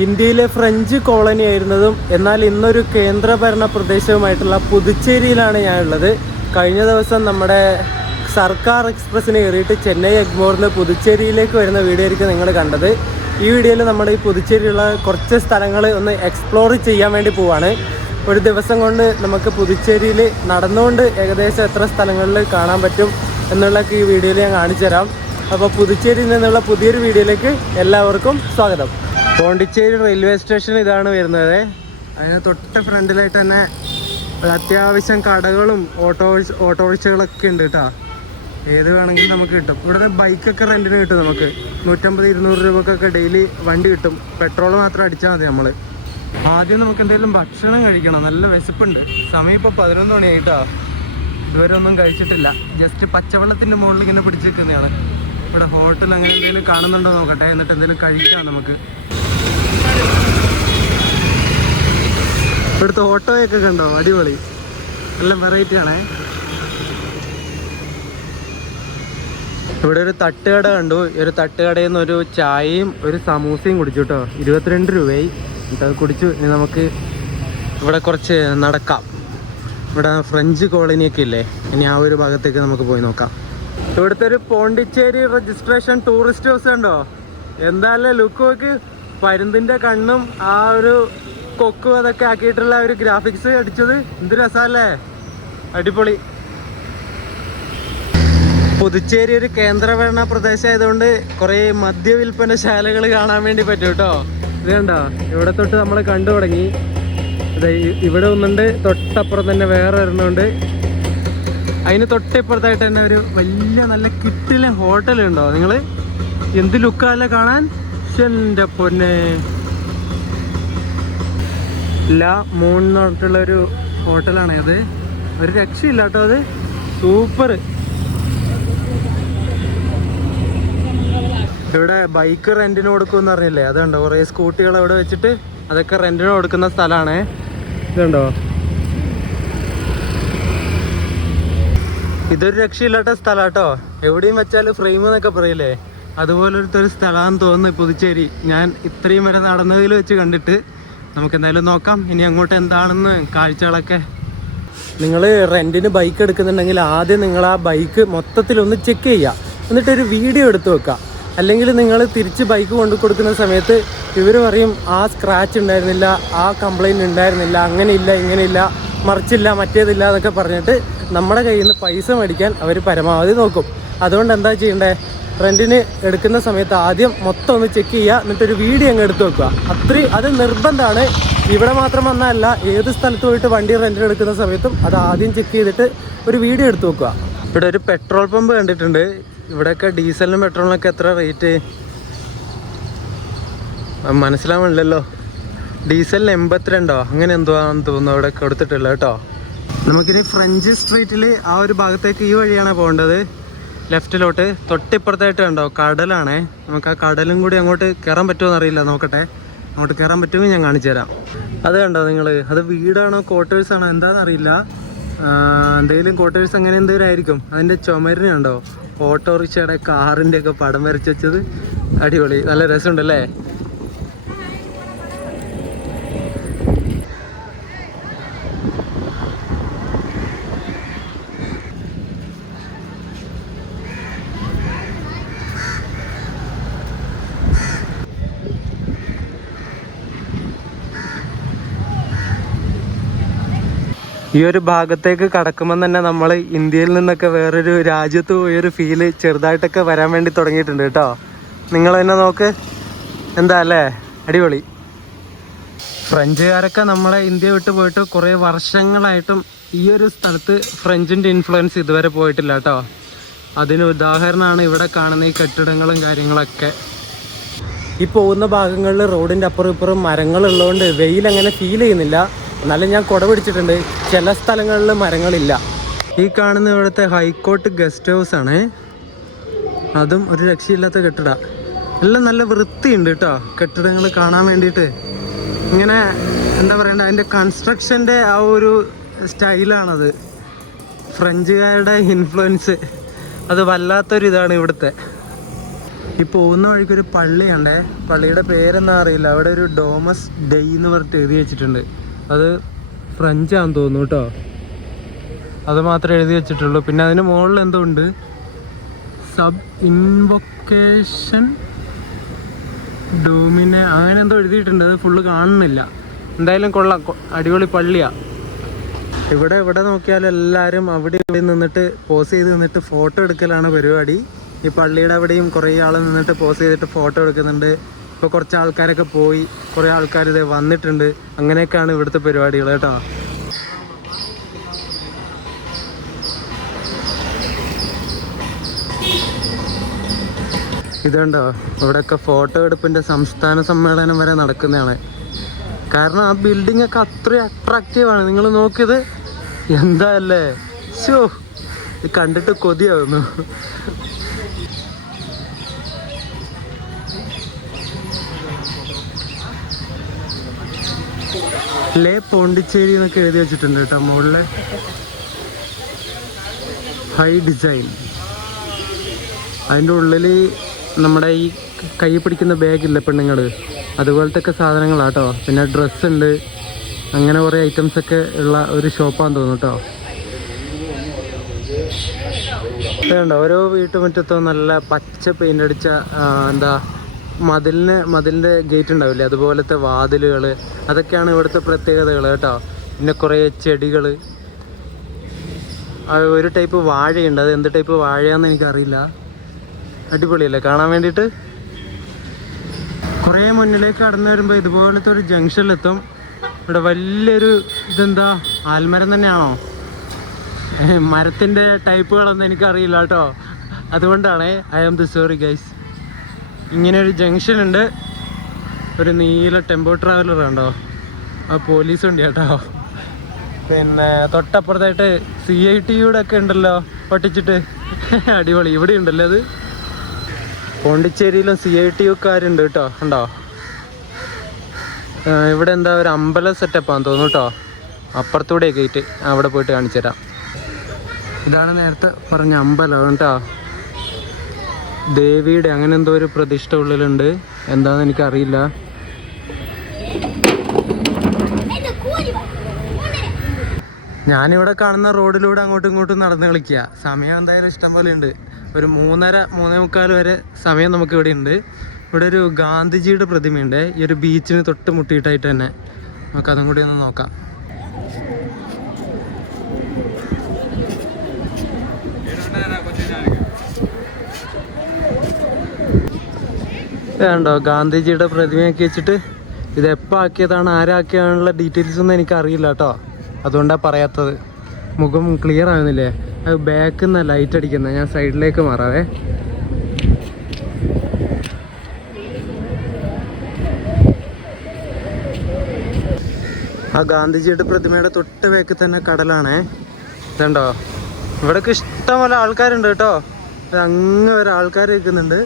ഇന്ത്യയിലെ French colony ആയിരുന്നതും എന്നാൽ ഇന്നൊരു കേന്ദ്രഭരണ പ്രദേശവുമായിട്ടുള്ള പുതുച്ചേരിയിലാണ് ഞാനുള്ളത്. കഴിഞ്ഞ ദിവസം നമ്മുടെ സർക്കാർ എക്സ്പ്രസ്സിന് കയറിയിട്ട് ചെന്നൈ എഗ്മോറിൽ പുതുച്ചേരിയിലേക്ക് വരുന്ന വീഡിയോ ആയിരിക്കും നിങ്ങൾ കണ്ടത്. ഈ വീഡിയോയിൽ നമ്മുടെ ഈ പുതുച്ചേരിയുള്ള കുറച്ച് സ്ഥലങ്ങൾ ഒന്ന് എക്സ്പ്ലോർ ചെയ്യാൻ വേണ്ടി പോവാണ്. ഒരു ദിവസം കൊണ്ട് നമുക്ക് പുതുച്ചേരിയിൽ നടന്നുകൊണ്ട് ഏകദേശം എത്ര സ്ഥലങ്ങളിൽ കാണാൻ പറ്റും എന്നുള്ളതൊക്കെ ഈ വീഡിയോയിൽ ഞാൻ കാണിച്ചു തരാം. അപ്പോൾ പുതുച്ചേരിയിൽ നിന്നുള്ള പുതിയൊരു വീഡിയോയിലേക്ക് എല്ലാവർക്കും സ്വാഗതം. പോണ്ടിച്ചേരി റെയിൽവേ സ്റ്റേഷൻ ഇതാണ് വരുന്നത്. അതിന് തൊട്ട് ഫ്രണ്ടിലായിട്ട് തന്നെ അത്യാവശ്യം കടകളും ഓട്ടോറിക്ഷകളൊക്കെ ഉണ്ട് കേട്ടോ. ഏത് വേണമെങ്കിലും നമുക്ക് കിട്ടും. ഇവിടുത്തെ ബൈക്കൊക്കെ റെൻറ്റിന് കിട്ടും. നമുക്ക് 150-200 രൂപക്കൊക്കെ ഡെയിലി വണ്ടി കിട്ടും. പെട്രോൾ മാത്രം അടിച്ചാൽ മതി. നമ്മൾ ആദ്യം നമുക്ക് എന്തെങ്കിലും ഭക്ഷണം കഴിക്കണം. നല്ല വിശപ്പുണ്ട്. സമയം ഇപ്പോൾ 11 മണിയായിട്ടോ. ഇതുവരെ ഒന്നും കഴിച്ചിട്ടില്ല. ജസ്റ്റ് പച്ചവെള്ളത്തിൻ്റെ മുകളിൽ ഇങ്ങനെ പിടിച്ച് നിൽക്കുന്നതാണ്. ഇവിടെ ഹോട്ടൽ അങ്ങനെ എന്തെങ്കിലും കാണുന്നുണ്ടോ നോക്കട്ടെ, എന്നിട്ട് എന്തെങ്കിലും കഴിക്കാം നമുക്ക്. ഇവിടുത്തെ ഓട്ടോയൊക്കെ കണ്ടോ, അടിപൊളി, നല്ല വെറൈറ്റി ആണേ. ഇവിടെ ഒരു തട്ടുകട കണ്ടു. ഈ ഒരു തട്ടുകടയിൽ നിന്ന് ഒരു ചായയും ഒരു സമൂസയും കുടിച്ചു കേട്ടോ. 22 രൂപയായി. എന്നിട്ട് അത് കുടിച്ചു. ഇനി നമുക്ക് ഇവിടെ കുറച്ച് നടക്കാം. ഇവിടെ ഫ്രഞ്ച് കോളനിയൊക്കെ ഇല്ലേ, ഇനി ആ ഒരു ഭാഗത്തേക്ക് നമുക്ക് പോയി നോക്കാം. ഇവിടുത്തെ ഒരു പോണ്ടിച്ചേരി രജിസ്ട്രേഷൻ ടൂറിസ്റ്റ് ഹൗസ് കണ്ടോ, എന്തായാലും ലുക്ക് നോക്ക്. പരുന്തിൻ്റെ കണ്ണും ആ ഒരു കൊക്കും അതൊക്കെ ആക്കിയിട്ടുള്ള ഒരു ഗ്രാഫിക്സ് അടിച്ചത് എന്ത് രസമല്ലേ, അടിപൊളി. പുതുച്ചേരി ഒരു കേന്ദ്രഭരണ പ്രദേശമായതുകൊണ്ട് കുറേ മദ്യവില്പനശാലകൾ കാണാൻ വേണ്ടി പറ്റും കേട്ടോ. ഇത് കണ്ടോ, ഇവിടെ തൊട്ട് നമ്മൾ കണ്ടു തുടങ്ങി. ഇവിടെ ഒന്നുണ്ട്, തൊട്ടപ്പുറം തന്നെ വേറെ ഒരെണ്ണമുണ്ട്. അതിന് തൊട്ടിപ്പുറത്തായിട്ട് തന്നെ ഒരു വലിയ നല്ല കിട്ടിലെ ഹോട്ടലുണ്ടോ. നിങ്ങൾ എന്ത് ലുക്കാല്ലേ കാണാൻ. എൻ്റെ പൊന്നെ, ലാ മൂൺ എന്ന് പറഞ്ഞിട്ടുള്ളൊരു ഹോട്ടലാണ് അത്. ഒരു രക്ഷയില്ല കേട്ടോ, അത് സൂപ്പർ. ഇവിടെ ബൈക്ക് റെൻറ്റിന് കൊടുക്കുമെന്ന് പറഞ്ഞില്ലേ, അതുണ്ടോ കുറേ സ്കൂട്ടികൾ അവിടെ വെച്ചിട്ട് അതൊക്കെ റെൻറ്റിന് കൊടുക്കുന്ന സ്ഥലമാണ്. ഇതുണ്ടോ, ഇതൊരു രക്ഷയില്ലാത്ത സ്ഥലം കേട്ടോ. എവിടെയും വെച്ചാൽ ഫ്രെയിം എന്നൊക്കെ പറയില്ലേ, അതുപോലൊരു സ്ഥലമാണെന്ന് തോന്നുന്നു പുതുച്ചേരി. ഞാൻ ഇത്രയും വരെ നടന്നതിൽ വെച്ച് കണ്ടിട്ട്. നമുക്ക് എന്തായാലും നോക്കാം ഇനി അങ്ങോട്ട് എന്താണെന്ന് കാഴ്ചകളൊക്കെ. നിങ്ങൾ റെൻറ്റിന് ബൈക്ക് എടുക്കുന്നുണ്ടെങ്കിൽ ആദ്യം നിങ്ങൾ ആ ബൈക്ക് മൊത്തത്തിലൊന്ന് ചെക്ക് ചെയ്യുക, എന്നിട്ടൊരു വീഡിയോ എടുത്ത് വെക്കുക. അല്ലെങ്കിൽ നിങ്ങൾ തിരിച്ച് ബൈക്ക് കൊണ്ടു കൊടുക്കുന്ന സമയത്ത് ഇവർ പറയും ആ സ്ക്രാച്ച് ഉണ്ടായിരുന്നില്ല, ആ കംപ്ലൈൻറ്റ് ഉണ്ടായിരുന്നില്ല, അങ്ങനെയില്ല ഇങ്ങനെയില്ല, മറിച്ചില്ല മറ്റേതില്ല എന്നൊക്കെ പറഞ്ഞിട്ട് നമ്മുടെ കയ്യിൽ നിന്ന് പൈസ മേടിക്കാൻ അവർ പരമാവധി നോക്കും. അതുകൊണ്ട് എന്താ ചെയ്യണ്ടേ, റെൻറ്റിന് എടുക്കുന്ന സമയത്ത് ആദ്യം മൊത്തം ഒന്ന് ചെക്ക് ചെയ്യുക, എന്നിട്ടൊരു വീഡിയോ അങ്ങ് എടുത്ത് വെക്കുക. അത് നിർബന്ധമാണ്. ഇവിടെ മാത്രം വന്നതല്ല, ഏത് സ്ഥലത്ത് പോയിട്ട് വണ്ടി റെൻറ്റിന് എടുക്കുന്ന സമയത്തും അത് ആദ്യം ചെക്ക് ചെയ്തിട്ട് ഒരു വീഡിയോ എടുത്ത് വെക്കുക. ഇവിടെ ഒരു പെട്രോൾ പമ്പ് കണ്ടിട്ടുണ്ട്. ഇവിടെയൊക്കെ ഡീസലിനും പെട്രോളിനൊക്കെ എത്ര റേറ്റ് മനസ്സിലാവണില്ലല്ലോ. ഡീസലിന് 82 അങ്ങനെ എന്തോ ആണെന്ന് തോന്നുന്നു ഇവിടെ കൊടുത്തിട്ടില്ല കേട്ടോ. നമുക്കിനി ഫ്രഞ്ച് സ്ട്രീറ്റിൽ ആ ഒരു ഭാഗത്തേക്ക് ഈ വഴിയാണ് പോകേണ്ടത്, ലെഫ്റ്റിലോട്ട്. തൊട്ടിപ്പുറത്തായിട്ട് കണ്ടോ കടലാണേ. നമുക്ക് ആ കടലും കൂടി അങ്ങോട്ട് കയറാൻ പറ്റുമോ എന്നറിയില്ല, നോക്കട്ടെ. അങ്ങോട്ട് കയറാൻ പറ്റുമെങ്കിൽ ഞാൻ കാണിച്ചു തരാം. അത് കണ്ടോ നിങ്ങൾ, അത് വീടാണോ ക്വാർട്ടേഴ്സാണോ എന്താണെന്നറിയില്ല. എന്തെങ്കിലും ക്വാർട്ടേഴ്സ് അങ്ങനെ എന്തെങ്കിലും ആയിരിക്കും. അതിൻ്റെ ചുമരിനുണ്ടോ ഓട്ടോറിക്ഷയുടെ കാറിൻ്റെ ഒക്കെ പടം വരച്ച് വെച്ചത്, അടിപൊളി, നല്ല രസമുണ്ടല്ലേ. ഈ ഒരു ഭാഗത്തേക്ക് കടക്കുമ്പോൾ തന്നെ നമ്മൾ ഇന്ത്യയിൽ നിന്നൊക്കെ വേറൊരു രാജ്യത്ത് പോയൊരു ഫീല് ചെറുതായിട്ടൊക്കെ വരാൻ വേണ്ടി തുടങ്ങിയിട്ടുണ്ട് കേട്ടോ. നിങ്ങൾ തന്നെ നോക്ക്, എന്താ അല്ലേ, അടിപൊളി. ഫ്രഞ്ചുകാരൊക്കെ നമ്മളെ ഇന്ത്യ വിട്ട് പോയിട്ട് കുറേ വർഷങ്ങളായിട്ടും ഈ ഒരു സ്ഥലത്ത് ഫ്രഞ്ചിൻ്റെ ഇൻഫ്ലുവൻസ് ഇതുവരെ പോയിട്ടില്ല കേട്ടോ. അതിന് ഉദാഹരണമാണ് ഇവിടെ കാണുന്ന ഈ കെട്ടിടങ്ങളും കാര്യങ്ങളൊക്കെ. ഈ പോകുന്ന ഭാഗങ്ങളിൽ റോഡിൻ്റെ അപ്പുറം ഇപ്പുറം മരങ്ങളുള്ളതുകൊണ്ട് വെയിലങ്ങനെ ഫീൽ ചെയ്യുന്നില്ല. എന്നാലും ഞാൻ കുട പിടിച്ചിട്ടുണ്ട്. ചില സ്ഥലങ്ങളിൽ മരങ്ങളില്ല. ഈ കാണുന്ന ഇവിടുത്തെ ഹൈക്കോർട്ട് ഗസ്റ്റ് ഹൗസ് ആണ്. അതും ഒരു രക്ഷയില്ലാത്ത കെട്ടിട. എല്ലാം നല്ല വൃത്തിയുണ്ട് കേട്ടോ കെട്ടിടങ്ങൾ കാണാൻ വേണ്ടിയിട്ട്. ഇങ്ങനെ എന്താ പറയണ്ടേ, അതിൻ്റെ കൺസ്ട്രക്ഷൻ്റെ ആ ഒരു സ്റ്റൈലാണത്. ഫ്രഞ്ചുകാരുടെ ഇൻഫ്ലുവൻസ് അത് വല്ലാത്തൊരു ഇതാണ് ഇവിടുത്തെ. ഈ പോകുന്ന വഴിക്കൊരു പള്ളിയുണ്ടേ, പള്ളിയുടെ പേരെന്താ അറിയില്ല. അവിടെ ഒരു ഡോമസ് ഡെയ് എന്ന് പറഞ്ഞിട്ട് എഴുതി വെച്ചിട്ടുണ്ട്. അത് ഫ്രഞ്ചാന്ന് തോന്നുന്നു കേട്ടോ, അത് മാത്രമേ എഴുതി വെച്ചിട്ടുള്ളൂ. പിന്നെ അതിന് മുകളിൽ എന്തോ ഉണ്ട്, സബ് ഇൻവൊക്കേഷൻ ഡോമിനെ അങ്ങനെ എന്തോ എഴുതിയിട്ടുണ്ട്. അത് ഫുള്ള് കാണുന്നില്ല. എന്തായാലും കൊള്ളാം, അടിപൊളി പള്ളിയാണ്. ഇവിടെ നോക്കിയാൽ എല്ലാവരും അവിടെ ഇവിടെ നിന്നിട്ട് പോസ് ചെയ്ത് നിന്നിട്ട് ഫോട്ടോ എടുക്കലാണ് പരിപാടി. ഈ പള്ളിയുടെ അവിടെയും കുറേ ആൾ നിന്നിട്ട് പോസ് ചെയ്തിട്ട് ഫോട്ടോ എടുക്കുന്നുണ്ട്. ഇപ്പോൾ കുറച്ച് ആൾക്കാരൊക്കെ പോയി, കുറേ ആൾക്കാർ ഇത് വന്നിട്ടുണ്ട്. അങ്ങനെയൊക്കെയാണ് ഇവിടുത്തെ പരിപാടികൾ കേട്ടോ. ഇതുണ്ടോ, ഇവിടെയൊക്കെ ഫോട്ടോ എടുപ്പിൻ്റെ സംസ്ഥാന സമ്മേളനം വരെ നടക്കുന്നതാണ്. കാരണം ആ ബിൽഡിംഗ് ഒക്കെ അത്രയും അട്രാക്റ്റീവാണ്. നിങ്ങൾ നോക്കിയത് എന്താ അല്ലേ, ഷോ ഇത് കണ്ടിട്ട് കൊതിയാവുന്നു. ലേ പോണ്ടിച്ചേരി എന്നൊക്കെ എഴുതി വെച്ചിട്ടുണ്ട് കേട്ടോ മുകളില്. High design. അതിൻ്റെ ഉള്ളിൽ നമ്മുടെ ഈ കൈ പിടിക്കുന്ന ബാഗില്ല പെണ്ണുങ്ങൾ, അതുപോലത്തെ ഒക്കെ സാധനങ്ങളാട്ടോ. പിന്നെ ഡ്രസ്സ് ഉണ്ട്, അങ്ങനെ കുറേ ഐറ്റംസ് ഒക്കെ ഉള്ള ഒരു ഷോപ്പാന്ന് തോന്നുന്നു കേട്ടോ. വേണ്ട, ഓരോ വീട്ടുമുറ്റത്തും നല്ല പച്ച പെയിൻ്റ് അടിച്ച എന്താ മതിലിൻ്റെ ഗേറ്റ് ഉണ്ടാവില്ലേ, അതുപോലത്തെ വാതിലുകൾ, അതൊക്കെയാണ് ഇവിടുത്തെ പ്രത്യേകതകൾ കേട്ടോ. പിന്നെ കുറേ ചെടികൾ, ഒരു ടൈപ്പ് വാഴയുണ്ട്. അത് എന്ത് ടൈപ്പ് വാഴയാണെന്ന് എനിക്കറിയില്ല. അടിപൊളിയല്ലേ കാണാൻ വേണ്ടിയിട്ട്. കുറേ മുന്നിലേക്ക് കടന്നു വരുമ്പോൾ ഇതുപോലത്തെ ഒരു ജംഗ്ഷനിലെത്തും. ഇവിടെ വലിയൊരു ഇതെന്താ, ആൽമരം തന്നെയാണോ? മരത്തിൻ്റെ ടൈപ്പുകളൊന്നും എനിക്കറിയില്ല കേട്ടോ. അതുകൊണ്ടാണ് I am the sorry guys. ഇങ്ങനെ ഒരു ജംഗ്ഷൻ ഉണ്ട്. ഒരു നീല ടെമ്പോ ട്രാവലർ ഉണ്ടോ, ആ പോലീസ് ഉണ്ട് കേട്ടോ. പിന്നെ തൊട്ടപ്പുറത്തായിട്ട് CITയുടെ ഒക്കെ ഉണ്ടല്ലോ പൊട്ടിച്ചിട്ട്, അടിപൊളി. ഇവിടെ ഉണ്ടല്ലോ അത്. പോണ്ടിച്ചേരിയിലും CITUക്കാരുണ്ട് കേട്ടോ, ഉണ്ടോ? ഇവിടെ എന്താ ഒരു അമ്പലം സെറ്റപ്പാന്ന് തോന്നുന്നു കേട്ടോ. അപ്പുറത്തൂടെ ഗേറ്റ്, അവിടെ പോയിട്ട് കാണിച്ചു തരാം. ഇതാണ് നേരത്തെ പറഞ്ഞ അമ്പലം കേട്ടോ. ദേവിയുടെ അങ്ങനെ എന്തോ ഒരു പ്രതിഷ്ഠ ഉള്ളിലുണ്ട്. എന്താണെന്ന് എനിക്കറിയില്ല. ഞാനിവിടെ കാണുന്ന റോഡിലൂടെ അങ്ങോട്ടും ഇങ്ങോട്ടും നടന്ന് കളിക്കുക. സമയം എന്തായാലും ഇഷ്ടം പോലെ ഉണ്ട്. ഒരു 3:30-3:45 വരെ സമയം നമുക്ക് ഇവിടെ ഉണ്ട്. ഇവിടെ ഒരു ഗാന്ധിജിയുടെ പ്രതിമയുണ്ട് ഈ ഒരു ബീച്ചിന് തൊട്ട് മുട്ടിയിട്ടായിട്ട് തന്നെ. നമുക്കതും കൂടി ഒന്ന് നോക്കാം. വേണ്ടോ, ഗാന്ധിജിയുടെ പ്രതിമയൊക്കെ വെച്ചിട്ട് ഇത് എപ്പോൾ ആക്കിയതാണ്, ആരാക്കിയാണുള്ള ഡീറ്റെയിൽസ് ഒന്നും എനിക്കറിയില്ല കേട്ടോ. അതുകൊണ്ടാണ് പറയാത്തത്. മുഖം ക്ലിയർ ആവുന്നില്ലേ? അത് ബാക്കിൽ നിന്ന് ലൈറ്റ് അടിക്കുന്നത്. ഞാൻ സൈഡിലേക്ക് മാറാവേ. ആ ഗാന്ധിജിയുടെ പ്രതിമയുടെ തൊട്ട് ബാക്കിൽ തന്നെ കടലാണേ. ഇതുണ്ടോ, ഇവിടേക്ക് ഇഷ്ടംപോലെ ആൾക്കാരുണ്ട് കേട്ടോ. അങ്ങ് വരെ ആൾക്കാർ നിൽക്കുന്നുണ്ട്.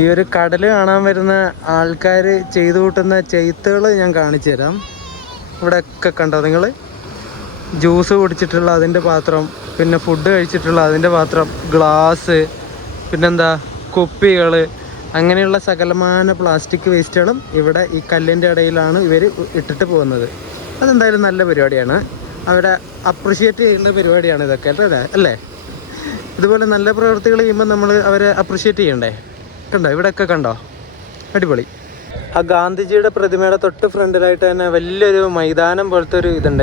ഈ ഒരു കടൽ കാണാൻ വരുന്ന ആൾക്കാർ ചെയ്തു കൂട്ടുന്ന ചെയ്ത്തുകൾ ഞാൻ കാണിച്ചു തരാം. ഇവിടെയൊക്കെ കണ്ടോ നിങ്ങൾ? ജ്യൂസ് കുടിച്ചിട്ടുള്ള അതിൻ്റെ പാത്രം, പിന്നെ ഫുഡ് കഴിച്ചിട്ടുള്ള അതിൻ്റെ പാത്രം, ഗ്ലാസ്, പിന്നെന്താ കുപ്പികൾ, അങ്ങനെയുള്ള സകലമാന പ്ലാസ്റ്റിക് വേസ്റ്റുകളും ഇവിടെ ഈ കല്ലിൻ്റെ ഇടയിലാണ് ഇവർ ഇട്ടിട്ട് പോകുന്നത്. അതെന്തായാലും നല്ല പരിപാടിയാണ്. അവരെ അപ്രിഷ്യേറ്റ് ചെയ്യുന്ന പരിപാടിയാണ് ഇതൊക്കെ അല്ലേ? ഇതുപോലെ നല്ല പ്രവൃത്തികൾ ചെയ്യുമ്പോൾ നമ്മൾ അവരെ അപ്രിഷ്യേറ്റ് ചെയ്യണ്ടേ? കണ്ടോ, ഇവിടെയൊക്കെ കണ്ടോ, അടിപൊളി. ആ ഗാന്ധിജിയുടെ പ്രതിമയുടെ തൊട്ട് ഫ്രണ്ടിലായിട്ട് തന്നെ വലിയൊരു മൈതാനം പോലത്തെ ഒരു ഇതുണ്ട്.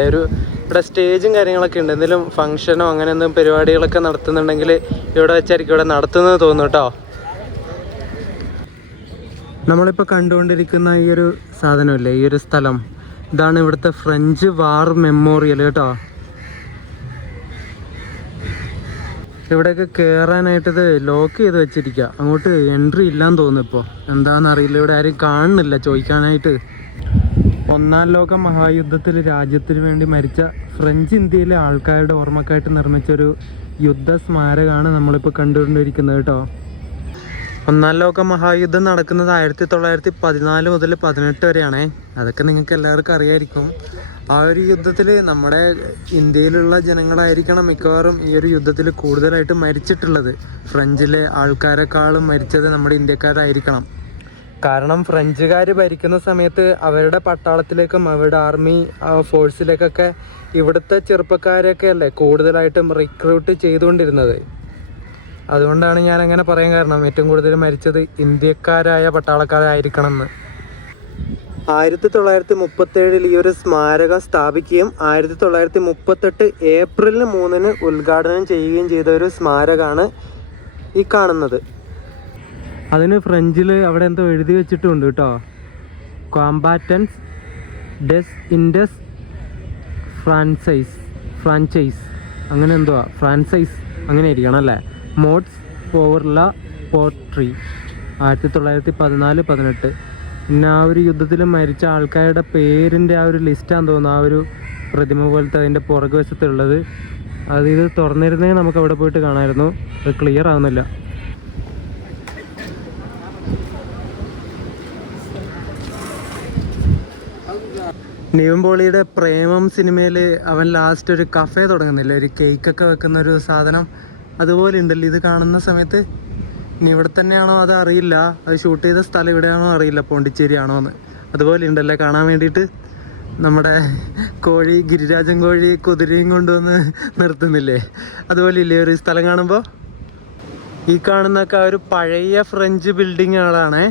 ഇവിടെ സ്റ്റേജും കാര്യങ്ങളൊക്കെ ഉണ്ട്. എന്തെങ്കിലും ഫംഗ്ഷനോ അങ്ങനെ എന്തെങ്കിലും പരിപാടികളൊക്കെ നടത്തുന്നുണ്ടെങ്കിൽ ഇവിടെ വെച്ചായിരിക്കും ഇവിടെ നടത്തുന്നത് തോന്നുന്നു കേട്ടോ. നമ്മളിപ്പോൾ കണ്ടുകൊണ്ടിരിക്കുന്ന ഈ ഒരു സാധനമില്ലേ, ഈ ഒരു സ്ഥലം, ഇതാണ് ഇവിടുത്തെ ഫ്രഞ്ച് വാർ മെമ്മോറിയൽ കേട്ടോ. ഇവിടെയൊക്കെ കയറാനായിട്ട് ഇത് ലോക്ക് ചെയ്ത് വെച്ചിരിക്കുക. അങ്ങോട്ട് എൻട്രി ഇല്ലാന്ന് തോന്നുന്നു. ഇപ്പോൾ എന്താണെന്നറിയില്ല, ഇവിടെ ആരും കാണുന്നില്ല ചോദിക്കാനായിട്ട്. ഒന്നാം ലോക മഹായുദ്ധത്തിൽ രാജ്യത്തിന് വേണ്ടി മരിച്ച ഫ്രഞ്ച് ഇന്ത്യയിലെ ആൾക്കാരുടെ ഓർമ്മക്കായിട്ട് നിർമ്മിച്ചൊരു യുദ്ധ സ്മാരകമാണ് നമ്മളിപ്പോൾ കണ്ടുകൊണ്ടിരിക്കുന്നത് കേട്ടോ. ഒന്നാം ലോക മഹായുദ്ധം നടക്കുന്നത് 1914 മുതൽ 18 വരെയാണേ. അതൊക്കെ നിങ്ങൾക്ക് എല്ലാവർക്കും അറിയായിരിക്കും. ആ ഒരു യുദ്ധത്തിൽ നമ്മുടെ ഇന്ത്യയിലുള്ള ജനങ്ങളായിരിക്കണം മിക്കവാറും ഈ ഒരു യുദ്ധത്തിൽ കൂടുതലായിട്ട് മരിച്ചിട്ടുള്ളത്. ഫ്രഞ്ചിലെ ആൾക്കാരെക്കാളും മരിച്ചത് നമ്മുടെ ഇന്ത്യക്കാരായിരിക്കണം. കാരണം ഫ്രഞ്ചുകാർ ഭരിക്കുന്ന സമയത്ത് അവരുടെ പട്ടാളത്തിലേക്കും അവരുടെ ആർമി ഫോഴ്സിലേക്കൊക്കെ ഇവിടുത്തെ ചെറുപ്പക്കാരെയൊക്കെ അല്ലേ കൂടുതലായിട്ടും റിക്രൂട്ട് ചെയ്തുകൊണ്ടിരുന്നത്. അതുകൊണ്ടാണ് ഞാൻ അങ്ങനെ പറയാൻ കാരണം ഏറ്റവും കൂടുതൽ മരിച്ചത് ഇന്ത്യക്കാരായ പട്ടാളക്കാരായിരിക്കണം എന്ന്. 1937 ഈ ഒരു സ്മാരകം സ്ഥാപിക്കുകയും 1938 ഏപ്രിൽ 3 ഉദ്ഘാടനം ചെയ്യുകയും ചെയ്ത ഒരു സ്മാരകമാണ് ഈ കാണുന്നത്. അതിന് ഫ്രഞ്ചിൽ അവിടെ എന്തോ എഴുതി വെച്ചിട്ടുണ്ട് കേട്ടോ. കോംബാറ്റൻസ് ഡെസ് ഇൻഡസ് ഫ്രാഞ്ചൈസ് അങ്ങനെ എന്തോ ഫ്രാൻസൈസ് അങ്ങനെ ഇരിക്കണം അല്ലേ. മോഡ്സ് പോവർ ല പോർട്രി 1914-18. പിന്നെ ആ ഒരു യുദ്ധത്തിൽ മരിച്ച ആൾക്കാരുടെ പേരിൻ്റെ ആ ഒരു ലിസ്റ്റാന്ന് തോന്നുന്നു ആ ഒരു പ്രതിമ പോലത്തെ അതിൻ്റെ പുറകുവശത്തുള്ളത്. ഇത് തുറന്നിരുന്നെങ്കിൽ നമുക്ക് അവിടെ പോയിട്ട് കാണാമായിരുന്നു. അത് ക്ലിയർ ആവുന്നില്ല. നിവിൻ പോളിയുടെ പ്രേമം സിനിമയിൽ അവൻ ലാസ്റ്റ് ഒരു കഫേ തുടങ്ങുന്നില്ല, ഒരു കേക്കൊക്കെ വെക്കുന്ന ഒരു സാധനം അതുപോലെ ഉണ്ടല്ലോ ഇത് കാണുന്ന സമയത്ത്. ഇനി ഇവിടെ തന്നെയാണോ അത് അറിയില്ല, അത് ഷൂട്ട് ചെയ്ത സ്ഥലം ഇവിടെയാണോ അറിയില്ല, പോണ്ടിച്ചേരി ആണോ എന്ന്. അതുപോലെ ഉണ്ടല്ലേ കാണാൻ വേണ്ടിയിട്ട്. നമ്മുടെ കോഴി, ഗിരിരാജൻ കോഴി കുതിരയും കൊണ്ടുവന്ന് നിർത്തുന്നില്ലേ, അതുപോലെ ഇല്ലേ ഒരു സ്ഥലം കാണുമ്പോൾ. ഈ കാണുന്നൊക്കെ ഒരു പഴയ ഫ്രഞ്ച് ബിൽഡിങ്ങുകളാണേ.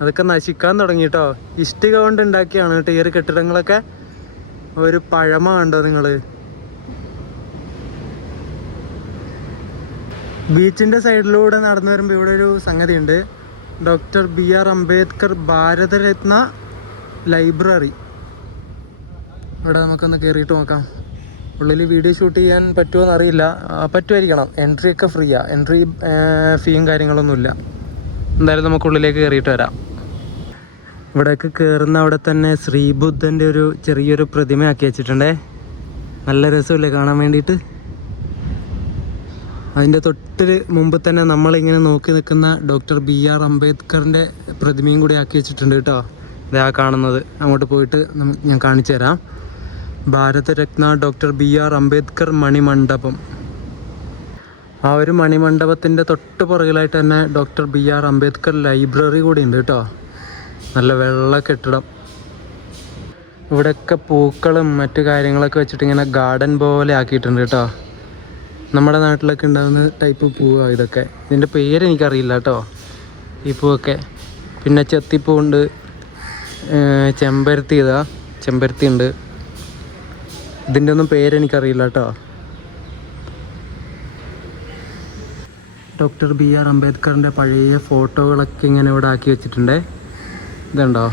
അതൊക്കെ നശിക്കാൻ തുടങ്ങി കേട്ടോ. ഇഷ്ടിക കൊണ്ട് ഉണ്ടാക്കിയാണ് കേട്ടോ ഈ ഒരു കെട്ടിടങ്ങളൊക്കെ. ഒരു പഴമ കണ്ടോ നിങ്ങൾ. ബീച്ചിൻ്റെ സൈഡിലൂടെ നടന്നു വരുമ്പോൾ ഇവിടെ ഒരു സംഗതി ഉണ്ട്. Doctor BR Ambedkar Bharat Ratna library. ഇവിടെ നമുക്കൊന്ന് കയറിയിട്ട് നോക്കാം. ഉള്ളിൽ വീഡിയോ ഷൂട്ട് ചെയ്യാൻ പറ്റുമോ അറിയില്ല. പറ്റുമായിരിക്കണം. എൻട്രി ഒക്കെ ഫ്രീയാണ്. എൻട്രി ഫീയും കാര്യങ്ങളൊന്നുമില്ല. എന്തായാലും നമുക്കുള്ളിലേക്ക് കയറിയിട്ട് വരാം. ഇവിടേക്ക് കയറുന്ന അവിടെ തന്നെ ശ്രീബുദ്ധൻ്റെ ഒരു ചെറിയൊരു പ്രതിമയാക്കി വെച്ചിട്ടുണ്ടേ. നല്ല രസമില്ലേ കാണാൻ വേണ്ടിയിട്ട്. അതിൻ്റെ തൊട്ട് മുമ്പ് തന്നെ നമ്മളിങ്ങനെ നോക്കി നിൽക്കുന്ന ഡോക്ടർ BR അംബേദ്കറിൻ്റെ പ്രതിമയും കൂടി ആക്കി വെച്ചിട്ടുണ്ട് കേട്ടോ. ഇതാ കാണുന്നത്. അങ്ങോട്ട് പോയിട്ട് ഞാൻ കാണിച്ചു തരാം. Bharat Ratna doctor BR Ambedkar Manimandapam. ആ ഒരു മണിമണ്ഡപത്തിൻ്റെ തൊട്ട് പുറകിലായിട്ട് തന്നെ ഡോക്ടർ BR അംബേദ്കർ ലൈബ്രറി കൂടി ഉണ്ട് കേട്ടോ. നല്ല വെള്ള കെട്ടിടം. ഇവിടെയൊക്കെ പൂക്കളും മറ്റു കാര്യങ്ങളൊക്കെ വെച്ചിട്ട് ഇങ്ങനെ ഗാർഡൻ പോലെ ആക്കിയിട്ടുണ്ട് കേട്ടോ. നമ്മുടെ നാട്ടിലൊക്കെ ഉണ്ടാകുന്ന ടൈപ്പ് പൂവാണ് ഇതൊക്കെ. ഇതിൻ്റെ പേരെനിക്കറിയില്ല കേട്ടോ ഈ പൂവൊക്കെ. പിന്നെ ചെത്തിപ്പൂവുണ്ട്, ചെമ്പരത്തി ഉണ്ട്. ഇതിൻ്റെ ഒന്നും പേരെനിക്കറിയില്ല കേട്ടോ. ഡോക്ടർ BR അംബേദ്കറിൻ്റെ പഴയ ഫോട്ടോകളൊക്കെ ഇങ്ങനെ ഇവിടെ ആക്കി വെച്ചിട്ടുണ്ട്. ഇതുണ്ടോ.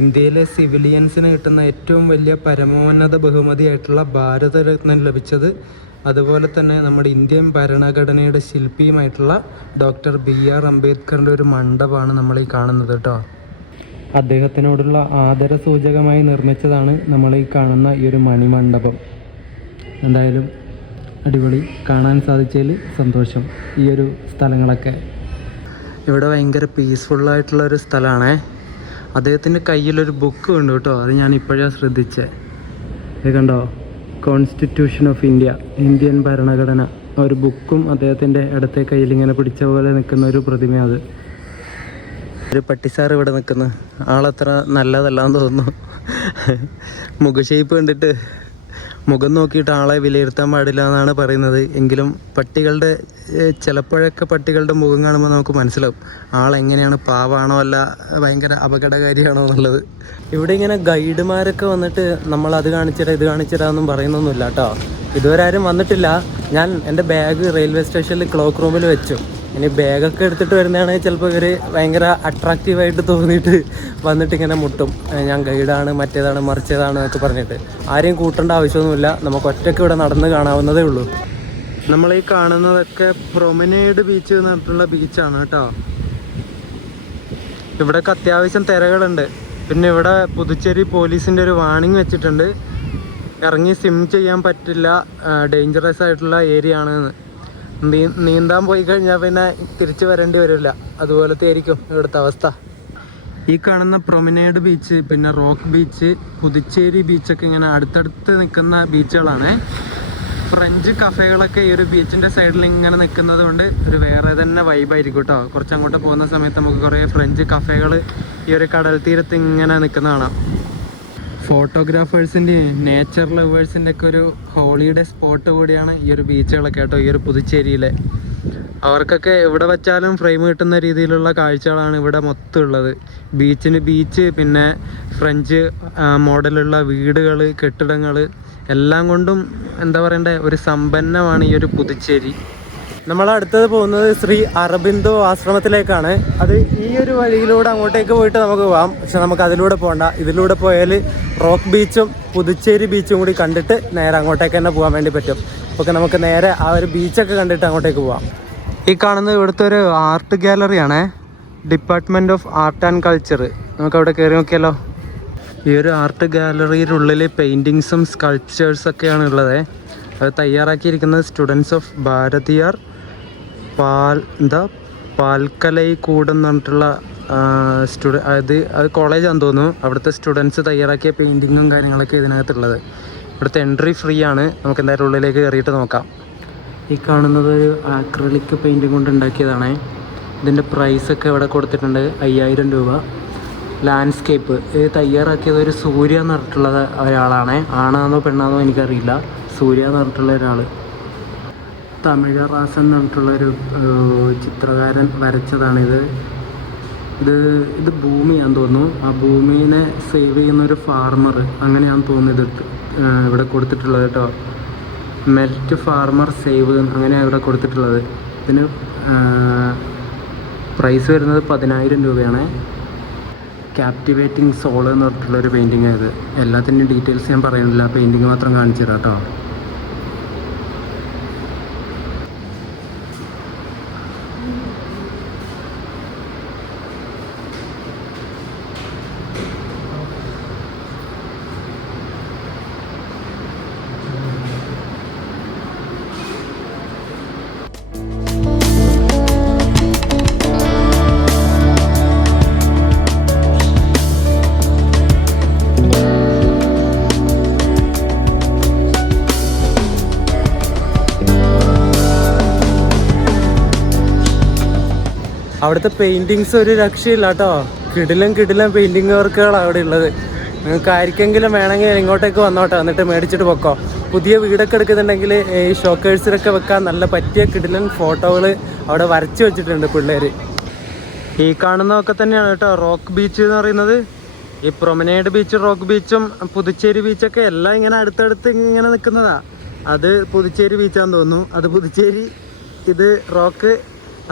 ഇന്ത്യയിലെ സിവിലിയൻസിന് കിട്ടുന്ന ഏറ്റവും വലിയ പരമോന്നത ബഹുമതിയായിട്ടുള്ള ഭാരതരത്നം ലഭിച്ചത്, അതുപോലെ തന്നെ നമ്മുടെ ഇന്ത്യൻ ഭരണഘടനയുടെ ശില്പിയുമായിട്ടുള്ള ഡോക്ടർ BR അംബേദ്കറിൻ്റെ ഒരു മണ്ഡപമാണ് നമ്മൾ ഈ കാണുന്നത് കേട്ടോ. അദ്ദേഹത്തിനോടുള്ള ആദര സൂചകമായി നിർമ്മിച്ചതാണ് നമ്മൾ ഈ കാണുന്ന ഈ ഒരു മണിമണ്ഡപം. എന്തായാലും അടിപൊളി, കാണാൻ സാധിച്ചതിൽ സന്തോഷം. ഈ ഒരു സ്ഥലങ്ങളൊക്കെ ഇവിടെ ഭയങ്കര പീസ്ഫുള്ളായിട്ടുള്ളൊരു സ്ഥലമാണേ. അദ്ദേഹത്തിൻ്റെ കയ്യിലൊരു ബുക്ക് ഉണ്ട് കേട്ടോ. അത് ഞാൻ ഇപ്പോഴാണ് ശ്രദ്ധിച്ചത്. ഇത് കണ്ടോ, കോൺസ്റ്റിറ്റ്യൂഷൻ ഓഫ് ഇന്ത്യ, ഇന്ത്യൻ ഭരണഘടന. ഒരു ബുക്കും അദ്ദേഹത്തിൻ്റെ ഇടത്തെ കയ്യിൽ ഇങ്ങനെ പിടിച്ച പോലെ നിൽക്കുന്ന ഒരു പ്രതിമ. അത് ഒരു പട്ടിസാർ ഇവിടെ നിൽക്കുന്നു. ആളത്ര നല്ലതല്ലാന്ന് തോന്നുന്നു. മുഖഷേപ്പ് കണ്ടിട്ട് മുഖം നോക്കിയിട്ട് ആളെ വിലയിരുത്താൻ പാടില്ല എന്നാണ് പറയുന്നത്. എങ്കിലും ചിലപ്പോഴൊക്കെ പട്ടികളുടെ മുഖം കാണുമ്പോൾ നമുക്ക് മനസ്സിലാവും ആളെങ്ങനെയാണ്, പാവാണോ അല്ല ഭയങ്കര അപകടകാരിയാണോ എന്നുള്ളത്. ഇവിടെ ഇങ്ങനെ ഗൈഡുമാരൊക്കെ വന്നിട്ട് നമ്മൾ അത് കാണിച്ചിടാം ഇത് കാണിച്ചിടാമെന്നും പറയുന്നൊന്നുമില്ല കേട്ടോ. ഇതുവരെ ആരും വന്നിട്ടില്ല. ഞാൻ എൻ്റെ ബാഗ് റെയിൽവേ സ്റ്റേഷനിൽ ക്ലോക്ക് റൂമിൽ വെച്ചു. ഇനി ബാഗൊക്കെ എടുത്തിട്ട് വരുന്നതാണെങ്കിൽ ചിലപ്പോൾ ഇവർ ഭയങ്കര അട്രാക്റ്റീവായിട്ട് തോന്നിയിട്ട് വന്നിട്ട് ഇങ്ങനെ മുട്ടും, ഞാൻ ഗൈഡാണ്, മറ്റേതാണ്, മറിച്ചതാണ് എന്നൊക്കെ പറഞ്ഞിട്ട്. ആരെയും കൂട്ടേണ്ട ആവശ്യമൊന്നുമില്ല, നമുക്ക് ഒറ്റയ്ക്ക് ഇവിടെ നടന്ന് കാണാവുന്നതേ ഉള്ളൂ. നമ്മളീ കാണുന്നതൊക്കെ പ്രൊമനേഡ് ബീച്ച് എന്ന് പറഞ്ഞിട്ടുള്ള ബീച്ചാണ് കേട്ടോ. ഇവിടെയൊക്കെ അത്യാവശ്യം തിരകളുണ്ട്. പിന്നെ ഇവിടെ പുതുച്ചേരി പോലീസിൻ്റെ ഒരു വാർണിംഗ് വെച്ചിട്ടുണ്ട്, ഇറങ്ങി സ്വിം ചെയ്യാൻ പറ്റില്ല, ഡേഞ്ചറസ് ആയിട്ടുള്ള ഏരിയ ആണെന്ന്. നീന്താൻ പോയി കഴിഞ്ഞാൽ പിന്നെ തിരിച്ചു വരേണ്ടി വരില്ല, അതുപോലത്തെ ആയിരിക്കും ഇവിടുത്തെ അവസ്ഥ. ഈ കാണുന്ന പ്രൊമനേഡ് ബീച്ച്, പിന്നെ റോക്ക് ബീച്ച്, പുതുച്ചേരി ബീച്ചൊക്കെ ഇങ്ങനെ അടുത്തടുത്ത് നിൽക്കുന്ന ബീച്ചുകളാണ്. ഫ്രഞ്ച് കഫേകളൊക്കെ ഈ ഒരു ബീച്ചിൻ്റെ സൈഡിൽ ഇങ്ങനെ നിൽക്കുന്നത് കൊണ്ട് ഒരു വേറെ തന്നെ വൈബായിരിക്കും കേട്ടോ. കുറച്ച് അങ്ങോട്ട് പോകുന്ന സമയത്ത് നമുക്ക് കുറേ ഫ്രഞ്ച് കഫേകൾ ഈ ഒരു കടൽ തീരത്ത് ഇങ്ങനെ നിൽക്കുന്ന കാണാം. ഫോട്ടോഗ്രാഫേഴ്സിൻ്റെയും നേച്ചർ ലവേഴ്സിൻ്റെ ഒക്കെ ഒരു ഹോളിഡേ സ്പോട്ട് കൂടിയാണ് ഈ ഒരു ബീച്ചുകളൊക്കെ കേട്ടോ, ഈ ഒരു പുതുച്ചേരിയിലെ. അവർക്കൊക്കെ എവിടെ വെച്ചാലും ഫ്രെയിം കിട്ടുന്ന രീതിയിലുള്ള കാഴ്ചകളാണ് ഇവിടെ മൊത്തം ഉള്ളത്. ബീച്ച്, പിന്നെ ഫ്രഞ്ച് മോഡലുള്ള വീടുകൾ, കെട്ടിടങ്ങൾ, എല്ലാം കൊണ്ടും എന്താ പറയണ്ടേ, ഒരു സമ്പന്നമാണ് ഈ ഒരു പുതുച്ചേരി. നമ്മൾ അടുത്തത് പോകുന്നത് ശ്രീ അരബിന്ദോ ആശ്രമത്തിലേക്കാണ്. അത് ഈ ഒരു വഴിയിലൂടെ അങ്ങോട്ടേക്ക് പോയിട്ട് നമുക്ക് പോകാം, പക്ഷെ നമുക്ക് അതിലൂടെ പോകണ്ട. ഇതിലൂടെ പോയാൽ റോക്ക് ബീച്ചും പുതുച്ചേരി ബീച്ചും കൂടി കണ്ടിട്ട് നേരെ അങ്ങോട്ടേക്ക് തന്നെ പോകാൻ വേണ്ടി പറ്റും. ഓക്കെ, നമുക്ക് നേരെ ആ ഒരു ബീച്ചൊക്കെ കണ്ടിട്ട് അങ്ങോട്ടേക്ക് പോകാം. ഈ കാണുന്നത് ഇവിടുത്തെ ഒരു ആർട്ട് ഗാലറിയാണേ, department of art and culture. നമുക്ക് അവിടെ കയറി നോക്കിയാലോ. ഈ ഒരു ആർട്ട് ഗാലറിയിലുള്ളിൽ പെയിൻറ്റിങ്സും സ്കൾപ്ചേഴ്സൊക്കെയാണ് ഉള്ളത്. അത് തയ്യാറാക്കിയിരിക്കുന്നത് സ്റ്റുഡൻസ് ഓഫ് ഭാരതിയാർ പാൽക്കലൈ കൂടെന്ന് പറഞ്ഞിട്ടുള്ള അത് കോളേജാണെന്ന് തോന്നുന്നു. അവിടുത്തെ സ്റ്റുഡൻസ് തയ്യാറാക്കിയ പെയിൻറ്റിങ്ങും കാര്യങ്ങളൊക്കെ ഇതിനകത്തുള്ളത്. ഇവിടുത്തെ എൻട്രി ഫ്രീ ആണ്. നമുക്ക് എന്തായാലും ഉള്ളിലേക്ക് കയറിയിട്ട് നോക്കാം. ഈ കാണുന്നത് ഒരു ആക്രിലിക് പെയിൻറ്റിങ് കൊണ്ട് ഉണ്ടാക്കിയതാണ്. ഇതിൻ്റെ പ്രൈസൊക്കെ ഇവിടെ കൊടുത്തിട്ടുണ്ട്, 5000 രൂപ. ലാൻഡ്സ്കേപ്പ് ഇത് തയ്യാറാക്കിയത് ഒരു സൂര്യ എന്ന് പറഞ്ഞിട്ടുള്ള ഒരാളാണ്. ആണാന്നോ പെണ്ണാന്നോ എനിക്കറിയില്ല. സൂര്യ എന്ന് പറഞ്ഞിട്ടുള്ള ഒരാൾ. തമിഴറാസൻ എന്ന് പറഞ്ഞിട്ടുള്ളൊരു ചിത്രകാരൻ വരച്ചതാണിത്. ഇത് ഭൂമിയാന്ന് തോന്നുന്നു. ആ ഭൂമിനെ സേവ് ചെയ്യുന്നൊരു ഫാർമർ, അങ്ങനെയാണെന്ന് തോന്നുന്നത് ഇവിടെ കൊടുത്തിട്ടുള്ളത് കേട്ടോ. മെൽറ്റ് ഫാർമർ സേവ് അങ്ങനെയാണ് ഇവിടെ കൊടുത്തിട്ടുള്ളത്. ഇതിന് പ്രൈസ് വരുന്നത് 10000 രൂപയാണ്. ക്യാപ്റ്റിവേറ്റിംഗ് സോൾ എന്ന് പറഞ്ഞിട്ടുള്ളൊരു പെയിൻറ്റിങ് ആയത്. എല്ലാത്തിൻ്റെയും ഡീറ്റെയിൽസ് ഞാൻ പറയുന്നില്ല, പെയിൻറ്റിങ് മാത്രം കാണിച്ചു തരാം കേട്ടോ. അവിടുത്തെ പെയിൻറ്റിങ്സ് ഒരു രക്ഷയില്ല കേട്ടോ. കിടിലം പെയിൻറ്റിങ് വർക്കുകളാണ് അവിടെ ഉള്ളത്. നിങ്ങൾക്ക് ആർക്കെങ്കിലും വേണമെങ്കിൽ ഇങ്ങോട്ടേക്ക് വന്നോട്ടോ, എന്നിട്ട് മേടിച്ചിട്ട് പൊക്കോ. പുതിയ വീടൊക്കെ എടുക്കുന്നുണ്ടെങ്കിൽ ഈ ഷോക്കേഴ്സിലൊക്കെ വെക്കാൻ നല്ല പറ്റിയ കിടിലൻ ഫോട്ടോകൾ അവിടെ വരച്ച് വെച്ചിട്ടുണ്ട് പിള്ളേർ. ഈ കാണുന്നതൊക്കെ തന്നെയാണ് കേട്ടോ റോക്ക് ബീച്ച് എന്ന് പറയുന്നത്. ഈ പ്രൊമനേഡ് ബീച്ച്, റോക്ക് ബീച്ചും പുതുച്ചേരി ബീച്ചൊക്കെ എല്ലാം ഇങ്ങനെ അടുത്തടുത്ത് ഇങ്ങനെ നിൽക്കുന്നതാണ്. അത് പുതുച്ചേരി ബീച്ചാന്ന് തോന്നുന്നു. അത് പുതുച്ചേരി, ഇത് റോക്ക്,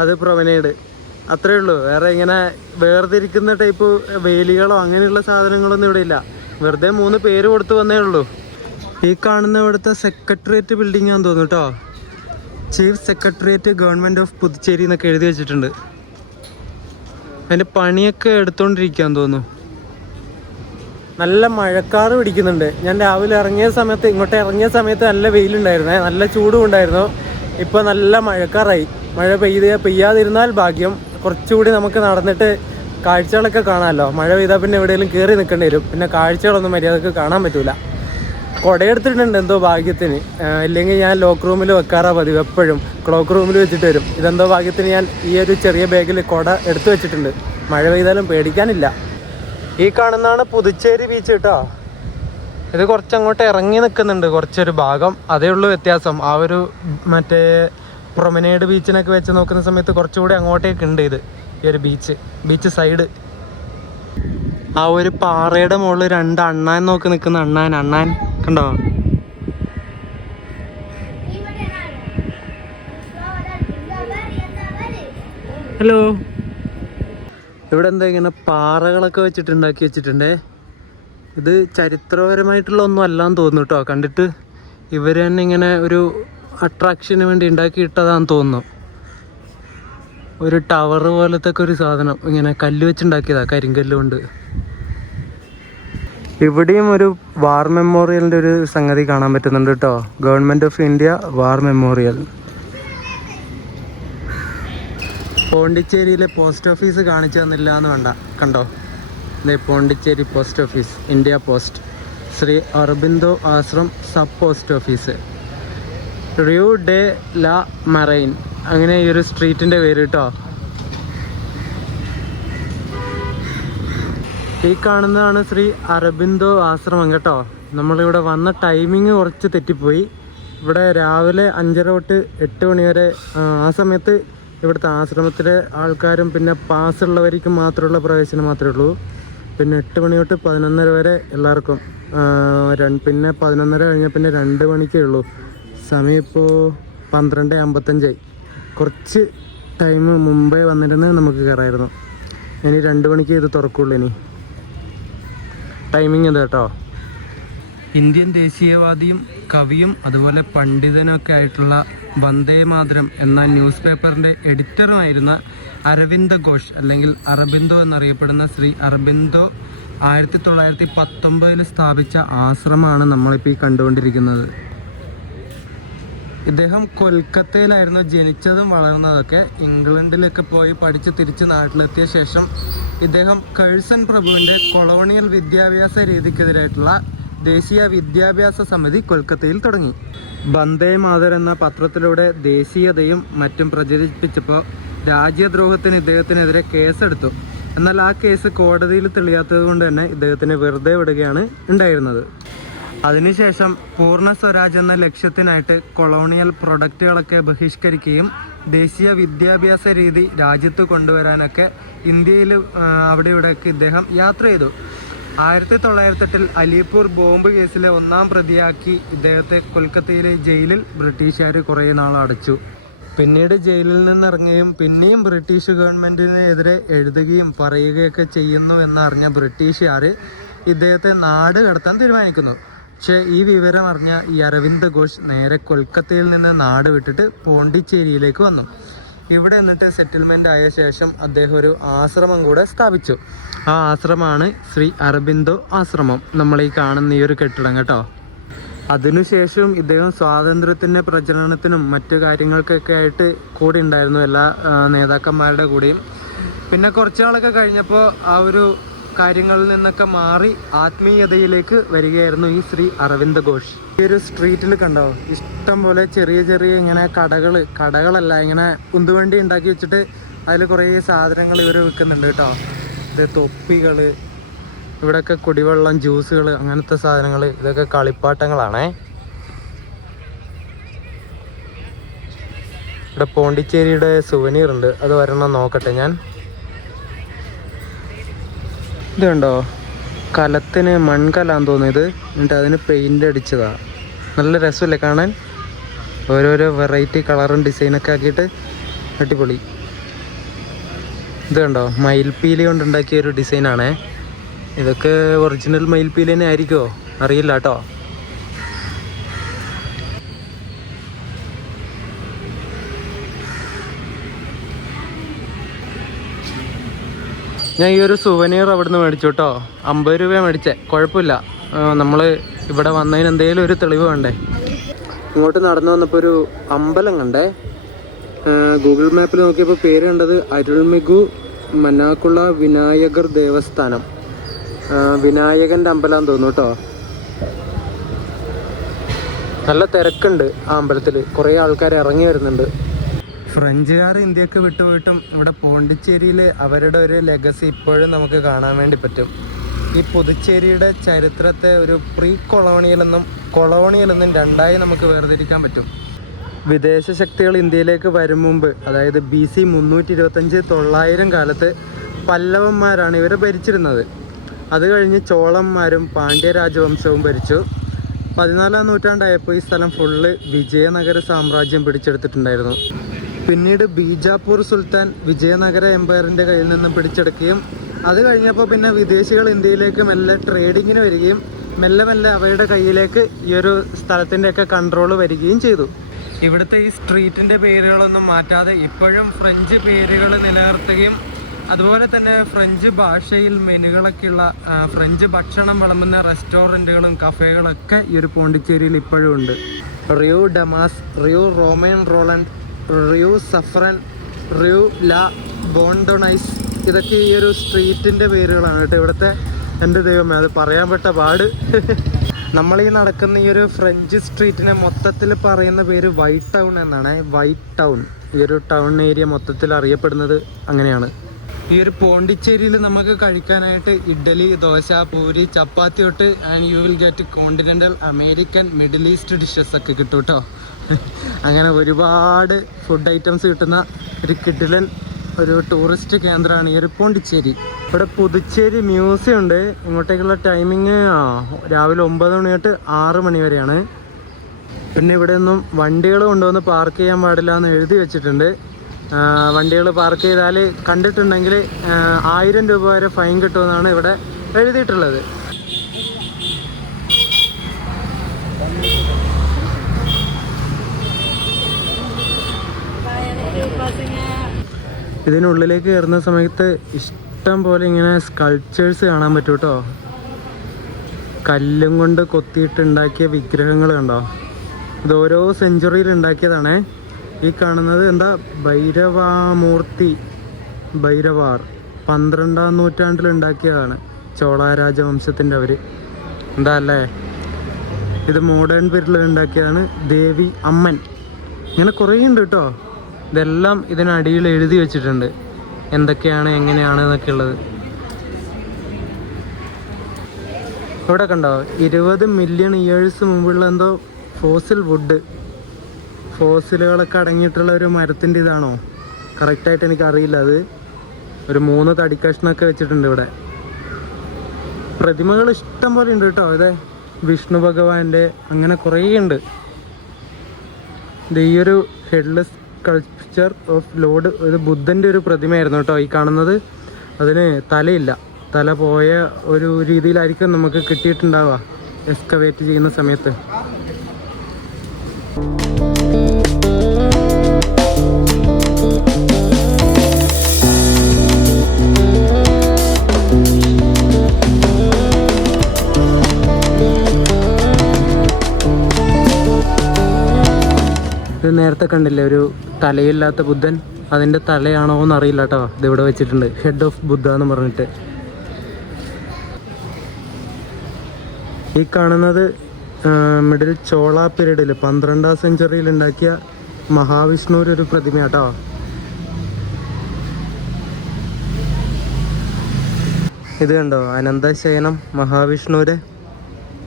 അത് പ്രൊമനേഡ്. അത്രേ ഉള്ളൂ. വേറെ ഇങ്ങനെ വേർതിരിക്കുന്ന ടൈപ്പ് വേലികളോ അങ്ങനെയുള്ള സാധനങ്ങളൊന്നും ഇവിടെ ഇല്ല. വെറുതെ 3 പേര് കൊടുത്ത് വന്നേ ഉള്ളൂ. ഈ കാണുന്ന ഇവിടുത്തെ സെക്രട്ടേറിയറ്റ് ബിൽഡിംഗ് ആണെന്ന് തോന്നുന്നു കേട്ടോ. Chief secretariat government of Puducherry എന്നൊക്കെ എഴുതി വെച്ചിട്ടുണ്ട്. അതിൻ്റെ പണിയൊക്കെ എടുത്തോണ്ടിരിക്കുകയെന്ന് തോന്നുന്നു. നല്ല മഴക്കാറ് പിടിക്കുന്നുണ്ട്. ഞാൻ രാവിലെ ഇങ്ങോട്ട് ഇറങ്ങിയ സമയത്ത് നല്ല വെയിലുണ്ടായിരുന്നേ, നല്ല ചൂടും ഉണ്ടായിരുന്നു. ഇപ്പോൾ നല്ല മഴക്കാറായി. മഴ പെയ്യാതിരുന്നാൽ ഭാഗ്യം. കുറച്ചുകൂടി നമുക്ക് നടന്നിട്ട് കാഴ്ചകളൊക്കെ കാണാമല്ലോ. മഴ പെയ്താൽ പിന്നെ എവിടെയെങ്കിലും കയറി നിൽക്കേണ്ടി വരും. പിന്നെ കാഴ്ചകളൊന്നും മര്യാദക്ക് കാണാൻ പറ്റില്ല. കുടയെടുത്തിട്ടുണ്ട് എന്തോ ഭാഗ്യത്തിന്. ഇല്ലെങ്കിൽ ഞാൻ ലോക്ക് റൂമിൽ വെക്കാറാ പതിവ്. എപ്പോഴും ക്ലോക്ക് റൂമിൽ വെച്ചിട്ട് വരും. ഇതെന്തോ ഭാഗ്യത്തിന് ഞാൻ ഈ ഒരു ചെറിയ ബാഗിൽ കുട എടുത്തു വെച്ചിട്ടുണ്ട്. മഴ പെയ്താലും പേടിക്കാനില്ല. ഈ കാണുന്നതാണ് പുതുച്ചേരി ബീച്ച് കേട്ടോ. ഇത് കുറച്ചങ്ങോട്ട് ഇറങ്ങി നിൽക്കുന്നുണ്ട് കുറച്ചൊരു ഭാഗം. അതേ ഉള്ളൂ വ്യത്യാസം. ആ ഒരു മറ്റേ പ്രൊമനേഡ് ബീച്ചിനൊക്കെ വെച്ച് നോക്കുന്ന സമയത്ത് കുറച്ചുകൂടി അങ്ങോട്ടേക്ക് ഉണ്ട് ഈ ഒരു ബീച്ച് സൈഡ്. ആ ഒരു പാറയുടെ മുകളിൽ 2 അണ്ണാൻ നോക്കി നിൽക്കുന്ന അണ്ണാൻ കണ്ടോ. ഹലോ. ഇവിടെ എന്താ ഇങ്ങനെ പാറകളൊക്കെ വെച്ചിട്ട് ഉണ്ടാക്കി വെച്ചിട്ടുണ്ടേ. ഇത് ചരിത്രപരമായിട്ടുള്ള ഒന്നും അല്ലാന്ന് തോന്നുന്നു കേട്ടോ. കണ്ടിട്ട് ഇവർ തന്നെ ഇങ്ങനെ ഒരു അട്രാക്ഷന് വേണ്ടി ഉണ്ടാക്കിയിട്ടതാന്ന് തോന്നുന്നു. ഒരു ടവർ പോലത്തെ ഒക്കെ ഒരു സാധനം ഇങ്ങനെ കല്ല് വെച്ചുണ്ടാക്കിയതാ, കരിങ്കല്ല് കൊണ്ട്. ഇവിടെയും ഒരു വാർ മെമ്മോറിയലിൻ്റെ ഒരു സംഗതി കാണാൻ പറ്റുന്നുണ്ട് കേട്ടോ. Government of India war memorial. പോണ്ടിച്ചേരിയിലെ പോസ്റ്റ് ഓഫീസ് കാണിച്ചു തന്നില്ല എന്ന് വേണ്ട, കണ്ടോ. Pondicherry post office, India post, Shri Aurobindo Ashram sub post office, Rue de la Marine, അങ്ങനെ ഈ ഒരു സ്ട്രീറ്റിൻ്റെ പേര് കേട്ടോ. ഈ കാണുന്നതാണ് ശ്രീ അരബിന്ദോ ആശ്രമം കേട്ടോ. നമ്മളിവിടെ വന്ന ടൈമിങ് കുറച്ച് തെറ്റിപ്പോയി. ഇവിടെ രാവിലെ 5:30 തൊട്ട് 8 മണി വരെ, ആ സമയത്ത് ഇവിടുത്തെ ആശ്രമത്തിലെ ആൾക്കാരും പിന്നെ പാസ്സുള്ളവർക്ക് മാത്രമുള്ള പ്രവേശനം മാത്രമേ ഉള്ളൂ. പിന്നെ 8 മണി തൊട്ട് 11:30 വരെ എല്ലാവർക്കും. പിന്നെ 11:30 കഴിഞ്ഞാൽ പിന്നെ 2 മണിക്കേ ഉള്ളൂ. സമയം ഇപ്പോൾ 12:55. കുറച്ച് ടൈം മുമ്പേ വന്നിരുന്ന് നമുക്ക് കയറായിരുന്നു. ഇനി 2 മണിക്ക് ഇത് തുറക്കുള്ളൂ. ഇനി ടൈമിങ് ഇത് കേട്ടോ. ഇന്ത്യൻ ദേശീയവാദിയും കവിയും അതുപോലെ പണ്ഡിതനൊക്കെ ആയിട്ടുള്ള വന്ദേ മാതരം എന്ന ന്യൂസ് പേപ്പറിൻ്റെ എഡിറ്ററുമായിരുന്ന അരവിന്ദ ഘോഷ് അല്ലെങ്കിൽ അരബിന്ദോ എന്നറിയപ്പെടുന്ന ശ്രീ അരബിന്ദോ 1919 സ്ഥാപിച്ച ആശ്രമമാണ് നമ്മളിപ്പോൾ ഈ കണ്ടുകൊണ്ടിരിക്കുന്നത്. ഇദ്ദേഹം കൊൽക്കത്തയിലായിരുന്നു ജനിച്ചതും വളർന്നതൊക്കെ. ഇംഗ്ലണ്ടിലൊക്കെ പോയി പഠിച്ച് തിരിച്ച് നാട്ടിലെത്തിയ ശേഷം ഇദ്ദേഹം കഴ്സൺ പ്രഭുവിൻ്റെ കൊളോണിയൽ വിദ്യാഭ്യാസ രീതിക്കെതിരായിട്ടുള്ള ദേശീയ വിദ്യാഭ്യാസ സമിതി കൊൽക്കത്തയിൽ തുടങ്ങി. വന്ദേ മാതരം എന്ന പത്രത്തിലൂടെ ദേശീയതയും മറ്റും പ്രചരിപ്പിച്ചപ്പോൾ രാജ്യദ്രോഹത്തിന് ഇദ്ദേഹത്തിനെതിരെ കേസെടുത്തു. എന്നാൽ ആ കേസ് കോടതിയിൽ തെളിയാത്തത് കൊണ്ട് തന്നെ ഇദ്ദേഹത്തിനെ വെറുതെ വിടുകയാണ് ഉണ്ടായിരുന്നത്. അതിനുശേഷം പൂർണ്ണ സ്വരാജ് എന്ന ലക്ഷ്യത്തിനായിട്ട് കൊളോണിയൽ പ്രൊഡക്റ്റുകളൊക്കെ ബഹിഷ്കരിക്കുകയും ദേശീയ വിദ്യാഭ്യാസ രീതി രാജ്യത്ത് കൊണ്ടുവരാനൊക്കെ ഇന്ത്യയിൽ അവിടെ ഇവിടെയൊക്കെ ഇദ്ദേഹം യാത്ര ചെയ്തു. 1908 അലിപൂർ ബോംബ് കേസിലെ 1-ാം പ്രതിയാക്കി ഇദ്ദേഹത്തെ കൊൽക്കത്തയിലെ ജയിലിൽ ബ്രിട്ടീഷുകാർ കുറേ നാൾ അടച്ചു. പിന്നീട് ജയിലിൽ നിന്നിറങ്ങുകയും പിന്നെയും ബ്രിട്ടീഷ് ഗവൺമെൻറ്റിനെതിരെ എഴുതുകയും പറയുകയൊക്കെ ചെയ്യുന്നു എന്നറിഞ്ഞ ബ്രിട്ടീഷുകാർ ഇദ്ദേഹത്തെ നാട് കടത്താൻ തീരുമാനിക്കുന്നു. പക്ഷേ ഈ വിവരം അറിഞ്ഞ ഈ അരവിന്ദ് ഘോഷ് നേരെ കൊൽക്കത്തയിൽ നിന്ന് നാട് വിട്ടിട്ട് പോണ്ടിച്ചേരിയിലേക്ക് വന്നു. ഇവിടെ എന്നിട്ട് സെറ്റിൽമെൻ്റ് ആയ ശേഷം അദ്ദേഹം ഒരു ആശ്രമം കൂടെ സ്ഥാപിച്ചു. ആ ആശ്രമമാണ് ശ്രീ അരബിന്ദോ ആശ്രമം, നമ്മൾ ഈ കാണുന്ന ഈ ഒരു കെട്ടിടം കേട്ടോ. അതിനുശേഷം ഇദ്ദേഹം സ്വാതന്ത്ര്യത്തിൻ്റെ പ്രചരണത്തിനും മറ്റു കാര്യങ്ങൾക്കൊക്കെ ആയിട്ട് കൂടെ ഉണ്ടായിരുന്നു, എല്ലാ നേതാക്കന്മാരുടെ കൂടെയും. പിന്നെ കുറച്ച് നാളൊക്കെ കഴിഞ്ഞപ്പോൾ ആ ഒരു കാര്യങ്ങളിൽ നിന്നൊക്കെ മാറി ആത്മീയതയിലേക്ക് വരികയായിരുന്നു ഈ ശ്രീ അരവിന്ദ് ഘോഷ്. ഈ ഒരു സ്ട്രീറ്റിൽ കണ്ടോ, ഇഷ്ടം പോലെ ചെറിയ ചെറിയ ഇങ്ങനെ കടകളല്ല, ഇങ്ങനെ ഉന്തുവണ്ടി ഉണ്ടാക്കി വെച്ചിട്ട് അതിൽ കുറേ സാധനങ്ങൾ ഇവർ വിൽക്കുന്നുണ്ട് കേട്ടോ. ഇത് തൊപ്പികൾ, ഇവിടെയൊക്കെ കുടിവെള്ളം, ജ്യൂസുകൾ, അങ്ങനത്തെ സാധനങ്ങൾ. ഇതൊക്കെ കളിപ്പാട്ടങ്ങളാണേ. ഇവിടെ പോണ്ടിച്ചേരിയുടെ സുവനീർ ഉണ്ട്, അത് വരണം നോക്കട്ടെ ഞാൻ. ഇത് കണ്ടോ, കലത്തിന് മൺകലാന്ന് തോന്നിയത്, എന്നിട്ട് അതിന് പെയിൻ്റ് അടിച്ചതാ. നല്ല രസമല്ലേ കാണാൻ, ഓരോരോ വെറൈറ്റി കളറും ഡിസൈനൊക്കെ ആക്കിയിട്ട് അടിപൊളി. ഇത് കണ്ടോ, മയിൽപ്പീലി കൊണ്ടുണ്ടാക്കിയ ഒരു ഡിസൈനാണേ. ഇതൊക്കെ ഒറിജിനൽ മയിൽപ്പീലി തന്നെ ആയിരിക്കുമോ അറിയില്ല കേട്ടോ. ഞാൻ ഈ ഒരു സുവനീർ അവിടെ നിന്ന് മേടിച്ചു കേട്ടോ. 50 രൂപ മേടിച്ചേ, കുഴപ്പമില്ല. നമ്മൾ ഇവിടെ വന്നതിന് എന്തെങ്കിലും ഒരു തെളിവ് വേണ്ടേ. ഇങ്ങോട്ട് നടന്നു വന്നപ്പോൾ ഒരു അമ്പലം കണ്ടേ. ഗൂഗിൾ മാപ്പിൽ നോക്കിയപ്പോൾ പേര് കണ്ടത് അരുൾമിഗു മനാക്കുള വിനായകർ ദേവസ്ഥാനം. വിനായകൻ്റെ അമ്പലം തോന്നുന്നു കേട്ടോ. നല്ല തിരക്കുണ്ട് ആ അമ്പലത്തിൽ, കുറേ ആൾക്കാർ ഇറങ്ങി വരുന്നുണ്ട്. ഫ്രഞ്ചുകാർ ഇന്ത്യക്ക് വിട്ടുപോയിട്ടും ഇവിടെ പോണ്ടിച്ചേരിയിൽ അവരുടെ ഒരു ലെഗസി ഇപ്പോഴും നമുക്ക് കാണാൻ വേണ്ടി പറ്റും. ഈ പുതുച്ചേരിയുടെ ചരിത്രത്തെ ഒരു പ്രീ കൊളോണിയലെന്നും കൊളോണിയലെന്നും രണ്ടായി നമുക്ക് വേർതിരിക്കാൻ പറ്റും. വിദേശ ശക്തികൾ ഇന്ത്യയിലേക്ക് വരും മുമ്പ്, അതായത് BC 325-900 കാലത്ത് പല്ലവന്മാരാണ് ഇവരെ ഭരിച്ചിരുന്നത്. അത് കഴിഞ്ഞ് ചോളന്മാരും പാണ്ഡ്യ രാജവംശവും ഭരിച്ചു. 14-ാം നൂറ്റാണ്ടായപ്പോൾ ഈ സ്ഥലം ഫുള്ള് വിജയനഗര സാമ്രാജ്യം പിടിച്ചെടുത്തിട്ടുണ്ടായിരുന്നു. പിന്നീട് ബീജാപ്പൂർ സുൽത്താൻ വിജയനഗര എംപയറിൻ്റെ കയ്യിൽ നിന്നും പിടിച്ചെടുക്കുകയും അത് കഴിഞ്ഞപ്പോൾ പിന്നെ വിദേശികൾ ഇന്ത്യയിലേക്ക് മെല്ലെ ട്രേഡിങ്ങിന് വരികയും മെല്ലെ മെല്ലെ അവയുടെ കയ്യിലേക്ക് ഈ ഒരു സ്ഥലത്തിൻ്റെയൊക്കെ കൺട്രോൾ വരികയും ചെയ്തു. ഇവിടുത്തെ ഈ സ്ട്രീറ്റിൻ്റെ പേരുകളൊന്നും മാറ്റാതെ ഇപ്പോഴും ഫ്രഞ്ച് പേരുകൾ നിലനിർത്തുകയും അതുപോലെ തന്നെ ഫ്രഞ്ച് ഭാഷയിൽ മെനുകളൊക്കെയുള്ള ഫ്രഞ്ച് ഭക്ഷണം വിളമ്പുന്ന റെസ്റ്റോറൻറ്റുകളും കഫേകളൊക്കെ ഈ ഒരു പോണ്ടിച്ചേരിയിൽ ഇപ്പോഴും ഉണ്ട്. റിയൂ ഡമാസ്, റിയൂ റോമൻ റോളണ്ട്, റിയൂ സഫ്രൻ, റിയൂ ലാ ബോണ്ടോണൈസ്, ഇതൊക്കെ ഈ ഒരു സ്ട്രീറ്റിൻ്റെ പേരുകളാണ് കേട്ടോ ഇവിടുത്തെ. എൻ്റെ ദൈവമേ, അത് പറയാൻ പെട്ട പാട്. നമ്മളീ നടക്കുന്ന ഈ ഒരു ഫ്രഞ്ച് സ്ട്രീറ്റിനെ മൊത്തത്തിൽ പറയുന്ന പേര് വൈറ്റ് ടൗൺ എന്നാണ്. വൈറ്റ് ടൗൺ, ഈ ഒരു ടൗൺ ഏരിയ മൊത്തത്തിൽ അറിയപ്പെടുന്നത് അങ്ങനെയാണ്. ഈ ഒരു പോണ്ടിച്ചേരിയിൽ നമുക്ക് കഴിക്കാനായിട്ട് ഇഡ്ഡലി, ദോശ, പൂരി, ചപ്പാത്തി തൊട്ട് and you will get continental, American, middle east dishes ഒക്കെ കിട്ടും കേട്ടോ. അങ്ങനെ ഒരുപാട് ഫുഡ് ഐറ്റംസ് കിട്ടുന്ന ഒരു കിടിലൻ ഒരു ടൂറിസ്റ്റ് കേന്ദ്രമാണ് ഈ ഒരു പോണ്ടിച്ചേരി. ഇവിടെ പുതുച്ചേരി മ്യൂസിയം ഉണ്ട്. ഇങ്ങോട്ടേക്കുള്ള ടൈമിങ് രാവിലെ 9 മണി തൊട്ട് 6 മണി വരെയാണ്. പിന്നെ ഇവിടെ ഒന്നും വണ്ടികൾ കൊണ്ടുവന്ന് പാർക്ക് ചെയ്യാൻ പാടില്ല എന്ന് എഴുതി വെച്ചിട്ടുണ്ട്. വണ്ടികൾ പാർക്ക് ചെയ്താൽ കണ്ടിട്ടുണ്ടെങ്കിൽ 1000 രൂപ വരെ ഫൈൻ കിട്ടുമെന്നാണ് ഇവിടെ എഴുതിയിട്ടുള്ളത്. ഇതിനുള്ളിലേക്ക് കയറുന്ന സമയത്ത് ഇഷ്ടം പോലെ ഇങ്ങനെ സ്കൾപ്ചേഴ്സ് കാണാൻ പറ്റും കേട്ടോ. കല്ലും കൊണ്ട് കൊത്തിയിട്ടുണ്ടാക്കിയ വിഗ്രഹങ്ങൾ കണ്ടോ. ഇത് ഓരോ സെഞ്ചുറിയിൽ ഉണ്ടാക്കിയതാണേ. ഈ കാണുന്നത് എന്താ, ഭൈരവാമൂർത്തി, ഭൈരവാർ 12-ാം നൂറ്റാണ്ടിൽ ഉണ്ടാക്കിയതാണ് ചോള രാജവംശത്തിൻ്റെ അവർ. എന്താ അല്ലേ. ഇത് മോഡേൺ പീരീഡിൽ ഉണ്ടാക്കിയതാണ്. ദേവി അമ്മൻ, ഇങ്ങനെ കുറേ ഉണ്ട് കേട്ടോ. ഇതെല്ലാം ഇതിനടിയിൽ എഴുതി വെച്ചിട്ടുണ്ട് എന്തൊക്കെയാണ് എങ്ങനെയാണ് എന്നൊക്കെ ഉള്ളത്. ഇവിടെ കണ്ടോ 20 മില്യൺ ഇയേഴ്സ് മുമ്പുള്ള എന്തോ ഫോസിൽ വുഡ്, ഫോസിലുകളൊക്കെ അടങ്ങിയിട്ടുള്ള ഒരു മരത്തിൻ്റെ ഇതാണോ കറക്റ്റായിട്ട് എനിക്കറിയില്ല. അത് ഒരു 3 തടിക്കഷ്ണമൊക്കെ വെച്ചിട്ടുണ്ട് ഇവിടെ. പ്രതിമകൾ ഇഷ്ടം പോലെ ഉണ്ട് കേട്ടോ. അതെ, വിഷ്ണു ഭഗവാന്റെ അങ്ങനെ കുറേ ഉണ്ട്. ഇത് ഈ ഒരു ഹെഡ്ലെസ് സ്കൾപ്ചർ ഓഫ് ലോർഡ്, ഇത് ബുദ്ധൻ്റെ ഒരു പ്രതിമയായിരുന്നു കേട്ടോ ഈ കാണുന്നത്. അതിന് തലയില്ല, തല പോയ ഒരു രീതിയിലായിരിക്കും നമുക്ക് കിട്ടിയിട്ടുണ്ടാവുക എക്സ്കവേറ്റ് ചെയ്യുന്ന സമയത്ത്. ഇത് നേരത്തെ കണ്ടില്ലേ ഒരു തലയില്ലാത്ത ബുദ്ധൻ, അതിൻ്റെ തലയാണോ എന്നറിയില്ല കേട്ടോ. ഇതിവിടെ വെച്ചിട്ടുണ്ട്, ഹെഡ് ഓഫ് ബുദ്ധ എന്ന് പറഞ്ഞിട്ട്. ഈ കാണുന്നത് മിഡിൽ ചോള പീരീഡിൽ 12-ാം സെഞ്ചുറിയിൽ ഉണ്ടാക്കിയ മഹാവിഷ്ണുവിൻ്റെ ഒരു പ്രതിമയാട്ടോ. ഇത് കണ്ടോ, അനന്തശയനം മഹാവിഷ്ണുവിൻ്റെ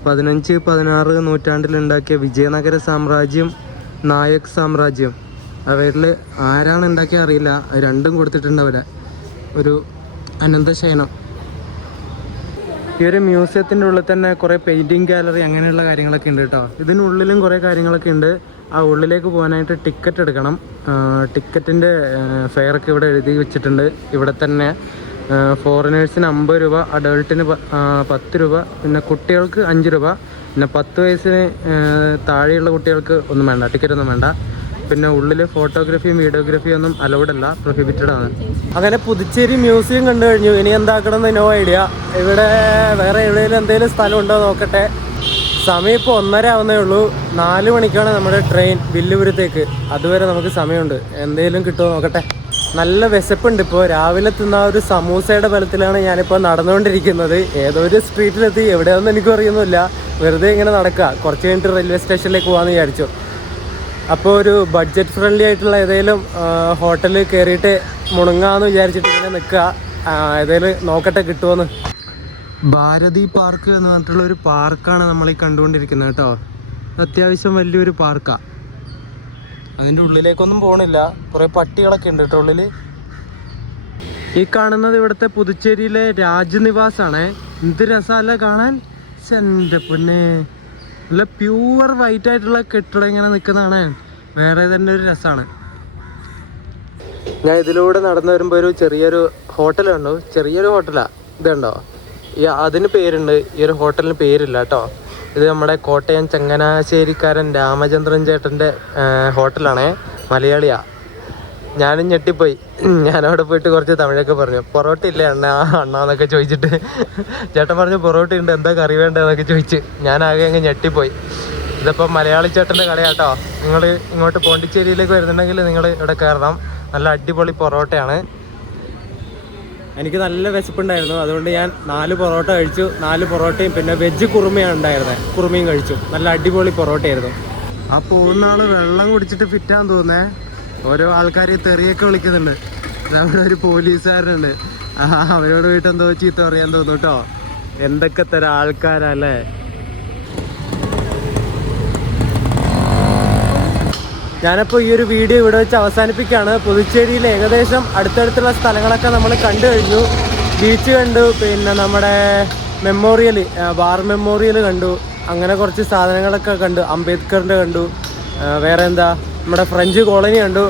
15-16 നൂറ്റാണ്ടിൽ ഉണ്ടാക്കിയ വിജയനഗര സാമ്രാജ്യം, നായക് സാമ്രാജ്യം, അവരിൽ ആരാണ് ഉണ്ടാക്കിയ അറിയില്ല, രണ്ടും കൊടുത്തിട്ടുണ്ട് അവിടെ. ഒരു അനന്തശയനം. ഈ ഒരു മ്യൂസിയത്തിൻ്റെ ഉള്ളിൽ തന്നെ കുറേ പെയിൻറ്റിങ് ഗാലറി അങ്ങനെയുള്ള കാര്യങ്ങളൊക്കെ ഉണ്ട് കേട്ടോ. ഇതിനുള്ളിലും കുറേ കാര്യങ്ങളൊക്കെ ഉണ്ട്. ആ ഉള്ളിലേക്ക് പോകാനായിട്ട് ടിക്കറ്റ് എടുക്കണം. ടിക്കറ്റിൻ്റെ ഫെയറൊക്കെ ഇവിടെ എഴുതി വെച്ചിട്ടുണ്ട്. ഇവിടെ തന്നെ ഫോറിനേഴ്സിന് 50 രൂപ, അഡൾട്ടിന് 10 രൂപ, പിന്നെ കുട്ടികൾക്ക് 5 രൂപ, പിന്നെ 10 വയസ്സിന് താഴെയുള്ള കുട്ടികൾക്ക് ഒന്നും വേണ്ട, ടിക്കറ്റൊന്നും വേണ്ട. പിന്നെ ഉള്ളിൽ ഫോട്ടോഗ്രാഫിയും വീഡിയോഗ്രാഫിയും ഒന്നും അലൗഡ് അല്ല, പ്രൊഹിബിറ്റഡ് ആണ്. അങ്ങനെ പുതുച്ചേരി മ്യൂസിയം കണ്ടു കഴിഞ്ഞു. ഇനി എന്താക്കണം എന്ന് നോ ഐഡിയ. ഇവിടെ വേറെ എവിടെയെങ്കിലും എന്തെങ്കിലും സ്ഥലം ഉണ്ടോ നോക്കട്ടെ. സമയം ഇപ്പോൾ 1:30 ആവുന്നേ ഉള്ളൂ. 4 മണിക്കാണ് നമ്മുടെ ട്രെയിൻ വില്ലുപുരത്തേക്ക്. അതുവരെ നമുക്ക് സമയമുണ്ട്. എന്തെങ്കിലും കിട്ടുമോ നോക്കട്ടെ. നല്ല വിശപ്പുണ്ട്. ഇപ്പോൾ രാവിലെ തിന്ന ഒരു സമൂസയുടെ ബലത്തിലാണ് ഞാനിപ്പോൾ നടന്നുകൊണ്ടിരിക്കുന്നത്. ഏതോ ഒരു സ്ട്രീറ്റിലെത്തി, എവിടെയൊന്നും എനിക്കും അറിയുന്നില്ല. വെറുതെ ഇങ്ങനെ നടക്കുക. കുറച്ച് കഴിഞ്ഞിട്ട് റെയിൽവേ സ്റ്റേഷനിലേക്ക് പോകാമെന്ന് വിചാരിച്ചു. അപ്പോൾ ഒരു ബഡ്ജറ്റ് ഫ്രണ്ട്ലി ആയിട്ടുള്ള ഏതെങ്കിലും ഹോട്ടലിൽ കയറിയിട്ട് മുണങ്ങാമെന്ന് വിചാരിച്ചിട്ട് ഇങ്ങനെ നിൽക്കുക. ഏതെങ്കിലും നോക്കട്ടെ കിട്ടുമോയെന്ന്. ഭാരതി പാർക്ക് എന്ന് പറഞ്ഞിട്ടുള്ള ഒരു പാർക്കാണ് നമ്മൾ ഈ കണ്ടുകൊണ്ടിരിക്കുന്നത് കേട്ടോ. അത്യാവശ്യം വലിയൊരു പാർക്കാണ്. അതിൻ്റെ ഉള്ളിലേക്കൊന്നും പോകണില്ല. കുറേ പട്ടികളൊക്കെ ഉണ്ട് കേട്ടോ ഉള്ളിൽ. ഈ കാണുന്നത് ഇവിടുത്തെ പുതുച്ചേരിയിലെ രാജ്നിവാസാണ്. എന്ത് രസമല്ല കാണാൻ. എൻ്റെ പിന്നെ നല്ല പ്യൂർ വൈറ്റ് ആയിട്ടുള്ള കെട്ടിടം ഇങ്ങനെ നിൽക്കുന്നതാണ് വേറെ തന്നെ ഒരു രസമാണ്. ഞാൻ ഇതിലൂടെ നടന്നു വരുമ്പോൾ ഒരു ചെറിയൊരു ഹോട്ടൽ കണ്ടു. ചെറിയൊരു ഹോട്ടലാണ് ഇത് കണ്ടോ. അതിന് പേരുണ്ട്, ഈ ഒരു ഹോട്ടലിന് പേരില്ല കേട്ടോ. ഇത് നമ്മുടെ കോട്ടയം ചങ്ങനാശ്ശേരിക്കാരൻ രാമചന്ദ്രൻ ചേട്ടൻ്റെ ഹോട്ടലാണേ, മലയാളിയാ. ഞാനും ഞെട്ടിപ്പോയി. ഞാനവിടെ പോയിട്ട് കുറച്ച് തമിഴൊക്കെ പറഞ്ഞു. പൊറോട്ട ഇല്ലേ അണ്ണാന്നൊക്കെ ചോദിച്ചിട്ട് ചേട്ടൻ പറഞ്ഞു പൊറോട്ട ഉണ്ട്, എന്താ കറി വേണ്ടതെന്നൊക്കെ ചോദിച്ച്. ഞാനാകെ അങ്ങ് ഞെട്ടിപ്പോയി. ഇതിപ്പോൾ മലയാളി ചേട്ടൻ്റെ കടയാട്ടോ. നിങ്ങൾ ഇങ്ങോട്ട് പോണ്ടിച്ചേരിയിലേക്ക് വരുന്നുണ്ടെങ്കിൽ നിങ്ങൾ ഇവിടെ കയറണം. നല്ല അടിപൊളി പൊറോട്ടയാണ്. എനിക്ക് നല്ല വിശപ്പുണ്ടായിരുന്നു, അതുകൊണ്ട് ഞാൻ 4 പൊറോട്ട കഴിച്ചു. 4 പൊറോട്ടയും പിന്നെ വെജ് കുറുമയാണ് ഉണ്ടായിരുന്നത്, കുറുമയും കഴിച്ചു. നല്ല അടിപൊളി പൊറോട്ടയായിരുന്നു. ആ പോകുന്ന ആള് വെള്ളം കുടിച്ചിട്ട് ഫിറ്റാന്ന് തോന്നേ. ഓരോ ആൾക്കാർ തെറിയൊക്കെ വിളിക്കുന്നുണ്ട്. അവിടെ ഒരു പോലീസുകാരനുണ്ട്, അവരോട് പോയിട്ട് എന്തോ ചീത്ത പറയാൻ തോന്നുന്നു കേട്ടോ. എന്തൊക്കെ തരം ആൾക്കാരല്ലേ. ഞാനപ്പോൾ ഈ ഒരു വീഡിയോ ഇവിടെ വെച്ച് അവസാനിപ്പിക്കുകയാണ്. പുതുച്ചേരിയിൽ ഏകദേശം അടുത്തടുത്തുള്ള സ്ഥലങ്ങളൊക്കെ നമ്മൾ കണ്ടു കഴിഞ്ഞു. ബീച്ച് കണ്ടു, പിന്നെ നമ്മുടെ മെമ്മോറിയൽ, വാർ മെമ്മോറിയൽ കണ്ടു. അങ്ങനെ കുറച്ച് സാധനങ്ങളൊക്കെ കണ്ടു. അംബേദ്കറിൻ്റെ കണ്ടു. വേറെ എന്താ, നമ്മുടെ ഫ്രഞ്ച് കോളനി കണ്ടു.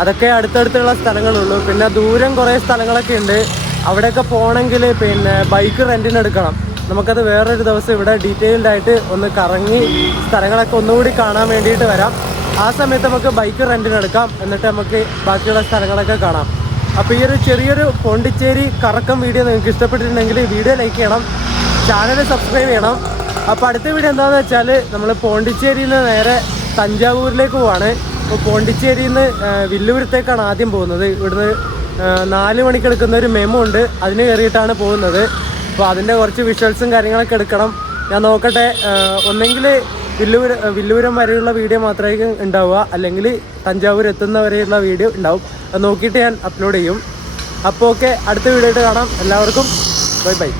അതൊക്കെ അടുത്തടുത്തുള്ള സ്ഥലങ്ങളുള്ളൂ. പിന്നെ ദൂരം കുറേ സ്ഥലങ്ങളൊക്കെ ഉണ്ട്. അവിടെയൊക്കെ പോകണമെങ്കിൽ പിന്നെ ബൈക്ക് റെൻറ്റിനെടുക്കണം. നമുക്കത് വേറൊരു ദിവസം ഇവിടെ ഡീറ്റെയിൽഡായിട്ട് ഒന്ന് കറങ്ങി സ്ഥലങ്ങളൊക്കെ ഒന്നുകൂടി കാണാൻ വേണ്ടിയിട്ട് വരാം. ആ സമയത്ത് നമുക്ക് ബൈക്ക് റെൻറ്റിനെടുക്കാം, എന്നിട്ട് നമുക്ക് ബാക്കിയുള്ള സ്ഥലങ്ങളൊക്കെ കാണാം. അപ്പോൾ ഈ ഒരു ചെറിയൊരു പോണ്ടിച്ചേരി കറക്കം വീഡിയോ നിങ്ങൾക്ക് ഇഷ്ടപ്പെട്ടിട്ടുണ്ടെങ്കിൽ വീഡിയോ ലൈക്ക് ചെയ്യണം, ചാനൽ സബ്സ്ക്രൈബ് ചെയ്യണം. അപ്പോൾ അടുത്ത വീഡിയോ എന്താണെന്ന് വെച്ചാൽ നമ്മൾ പോണ്ടിച്ചേരിയിൽ നിന്ന് നേരെ തഞ്ചാവൂരിലേക്ക് പോവാണ്. അപ്പോൾ പോണ്ടിച്ചേരിയിൽ നിന്ന് വില്ലുപുരത്തേക്കാണ് ആദ്യം പോകുന്നത്. ഇവിടുന്ന് 4 മണിക്ക് എടുക്കുന്ന ഒരു മെമോ ഉണ്ട്, അതിന് കയറിയിട്ടാണ് പോകുന്നത്. അപ്പോൾ അതിൻ്റെ കുറച്ച് വിഷ്വൽസും കാര്യങ്ങളൊക്കെ എടുക്കണം. ഞാൻ നോക്കട്ടെ, ഒന്നെങ്കിൽ വില്ലുപുരം വരെയുള്ള വീഡിയോ മാത്രമായിരിക്കും ഉണ്ടാവുക, അല്ലെങ്കിൽ തഞ്ചാവൂർ എത്തുന്ന വരെയുള്ള വീഡിയോ ഉണ്ടാവും. അത് നോക്കിയിട്ട് ഞാൻ അപ്ലോഡ് ചെയ്യും. അപ്പോൾ ഓക്കെ, അടുത്ത വീഡിയോ ആയിട്ട് കാണാം. എല്ലാവർക്കും ബൈ ബൈ.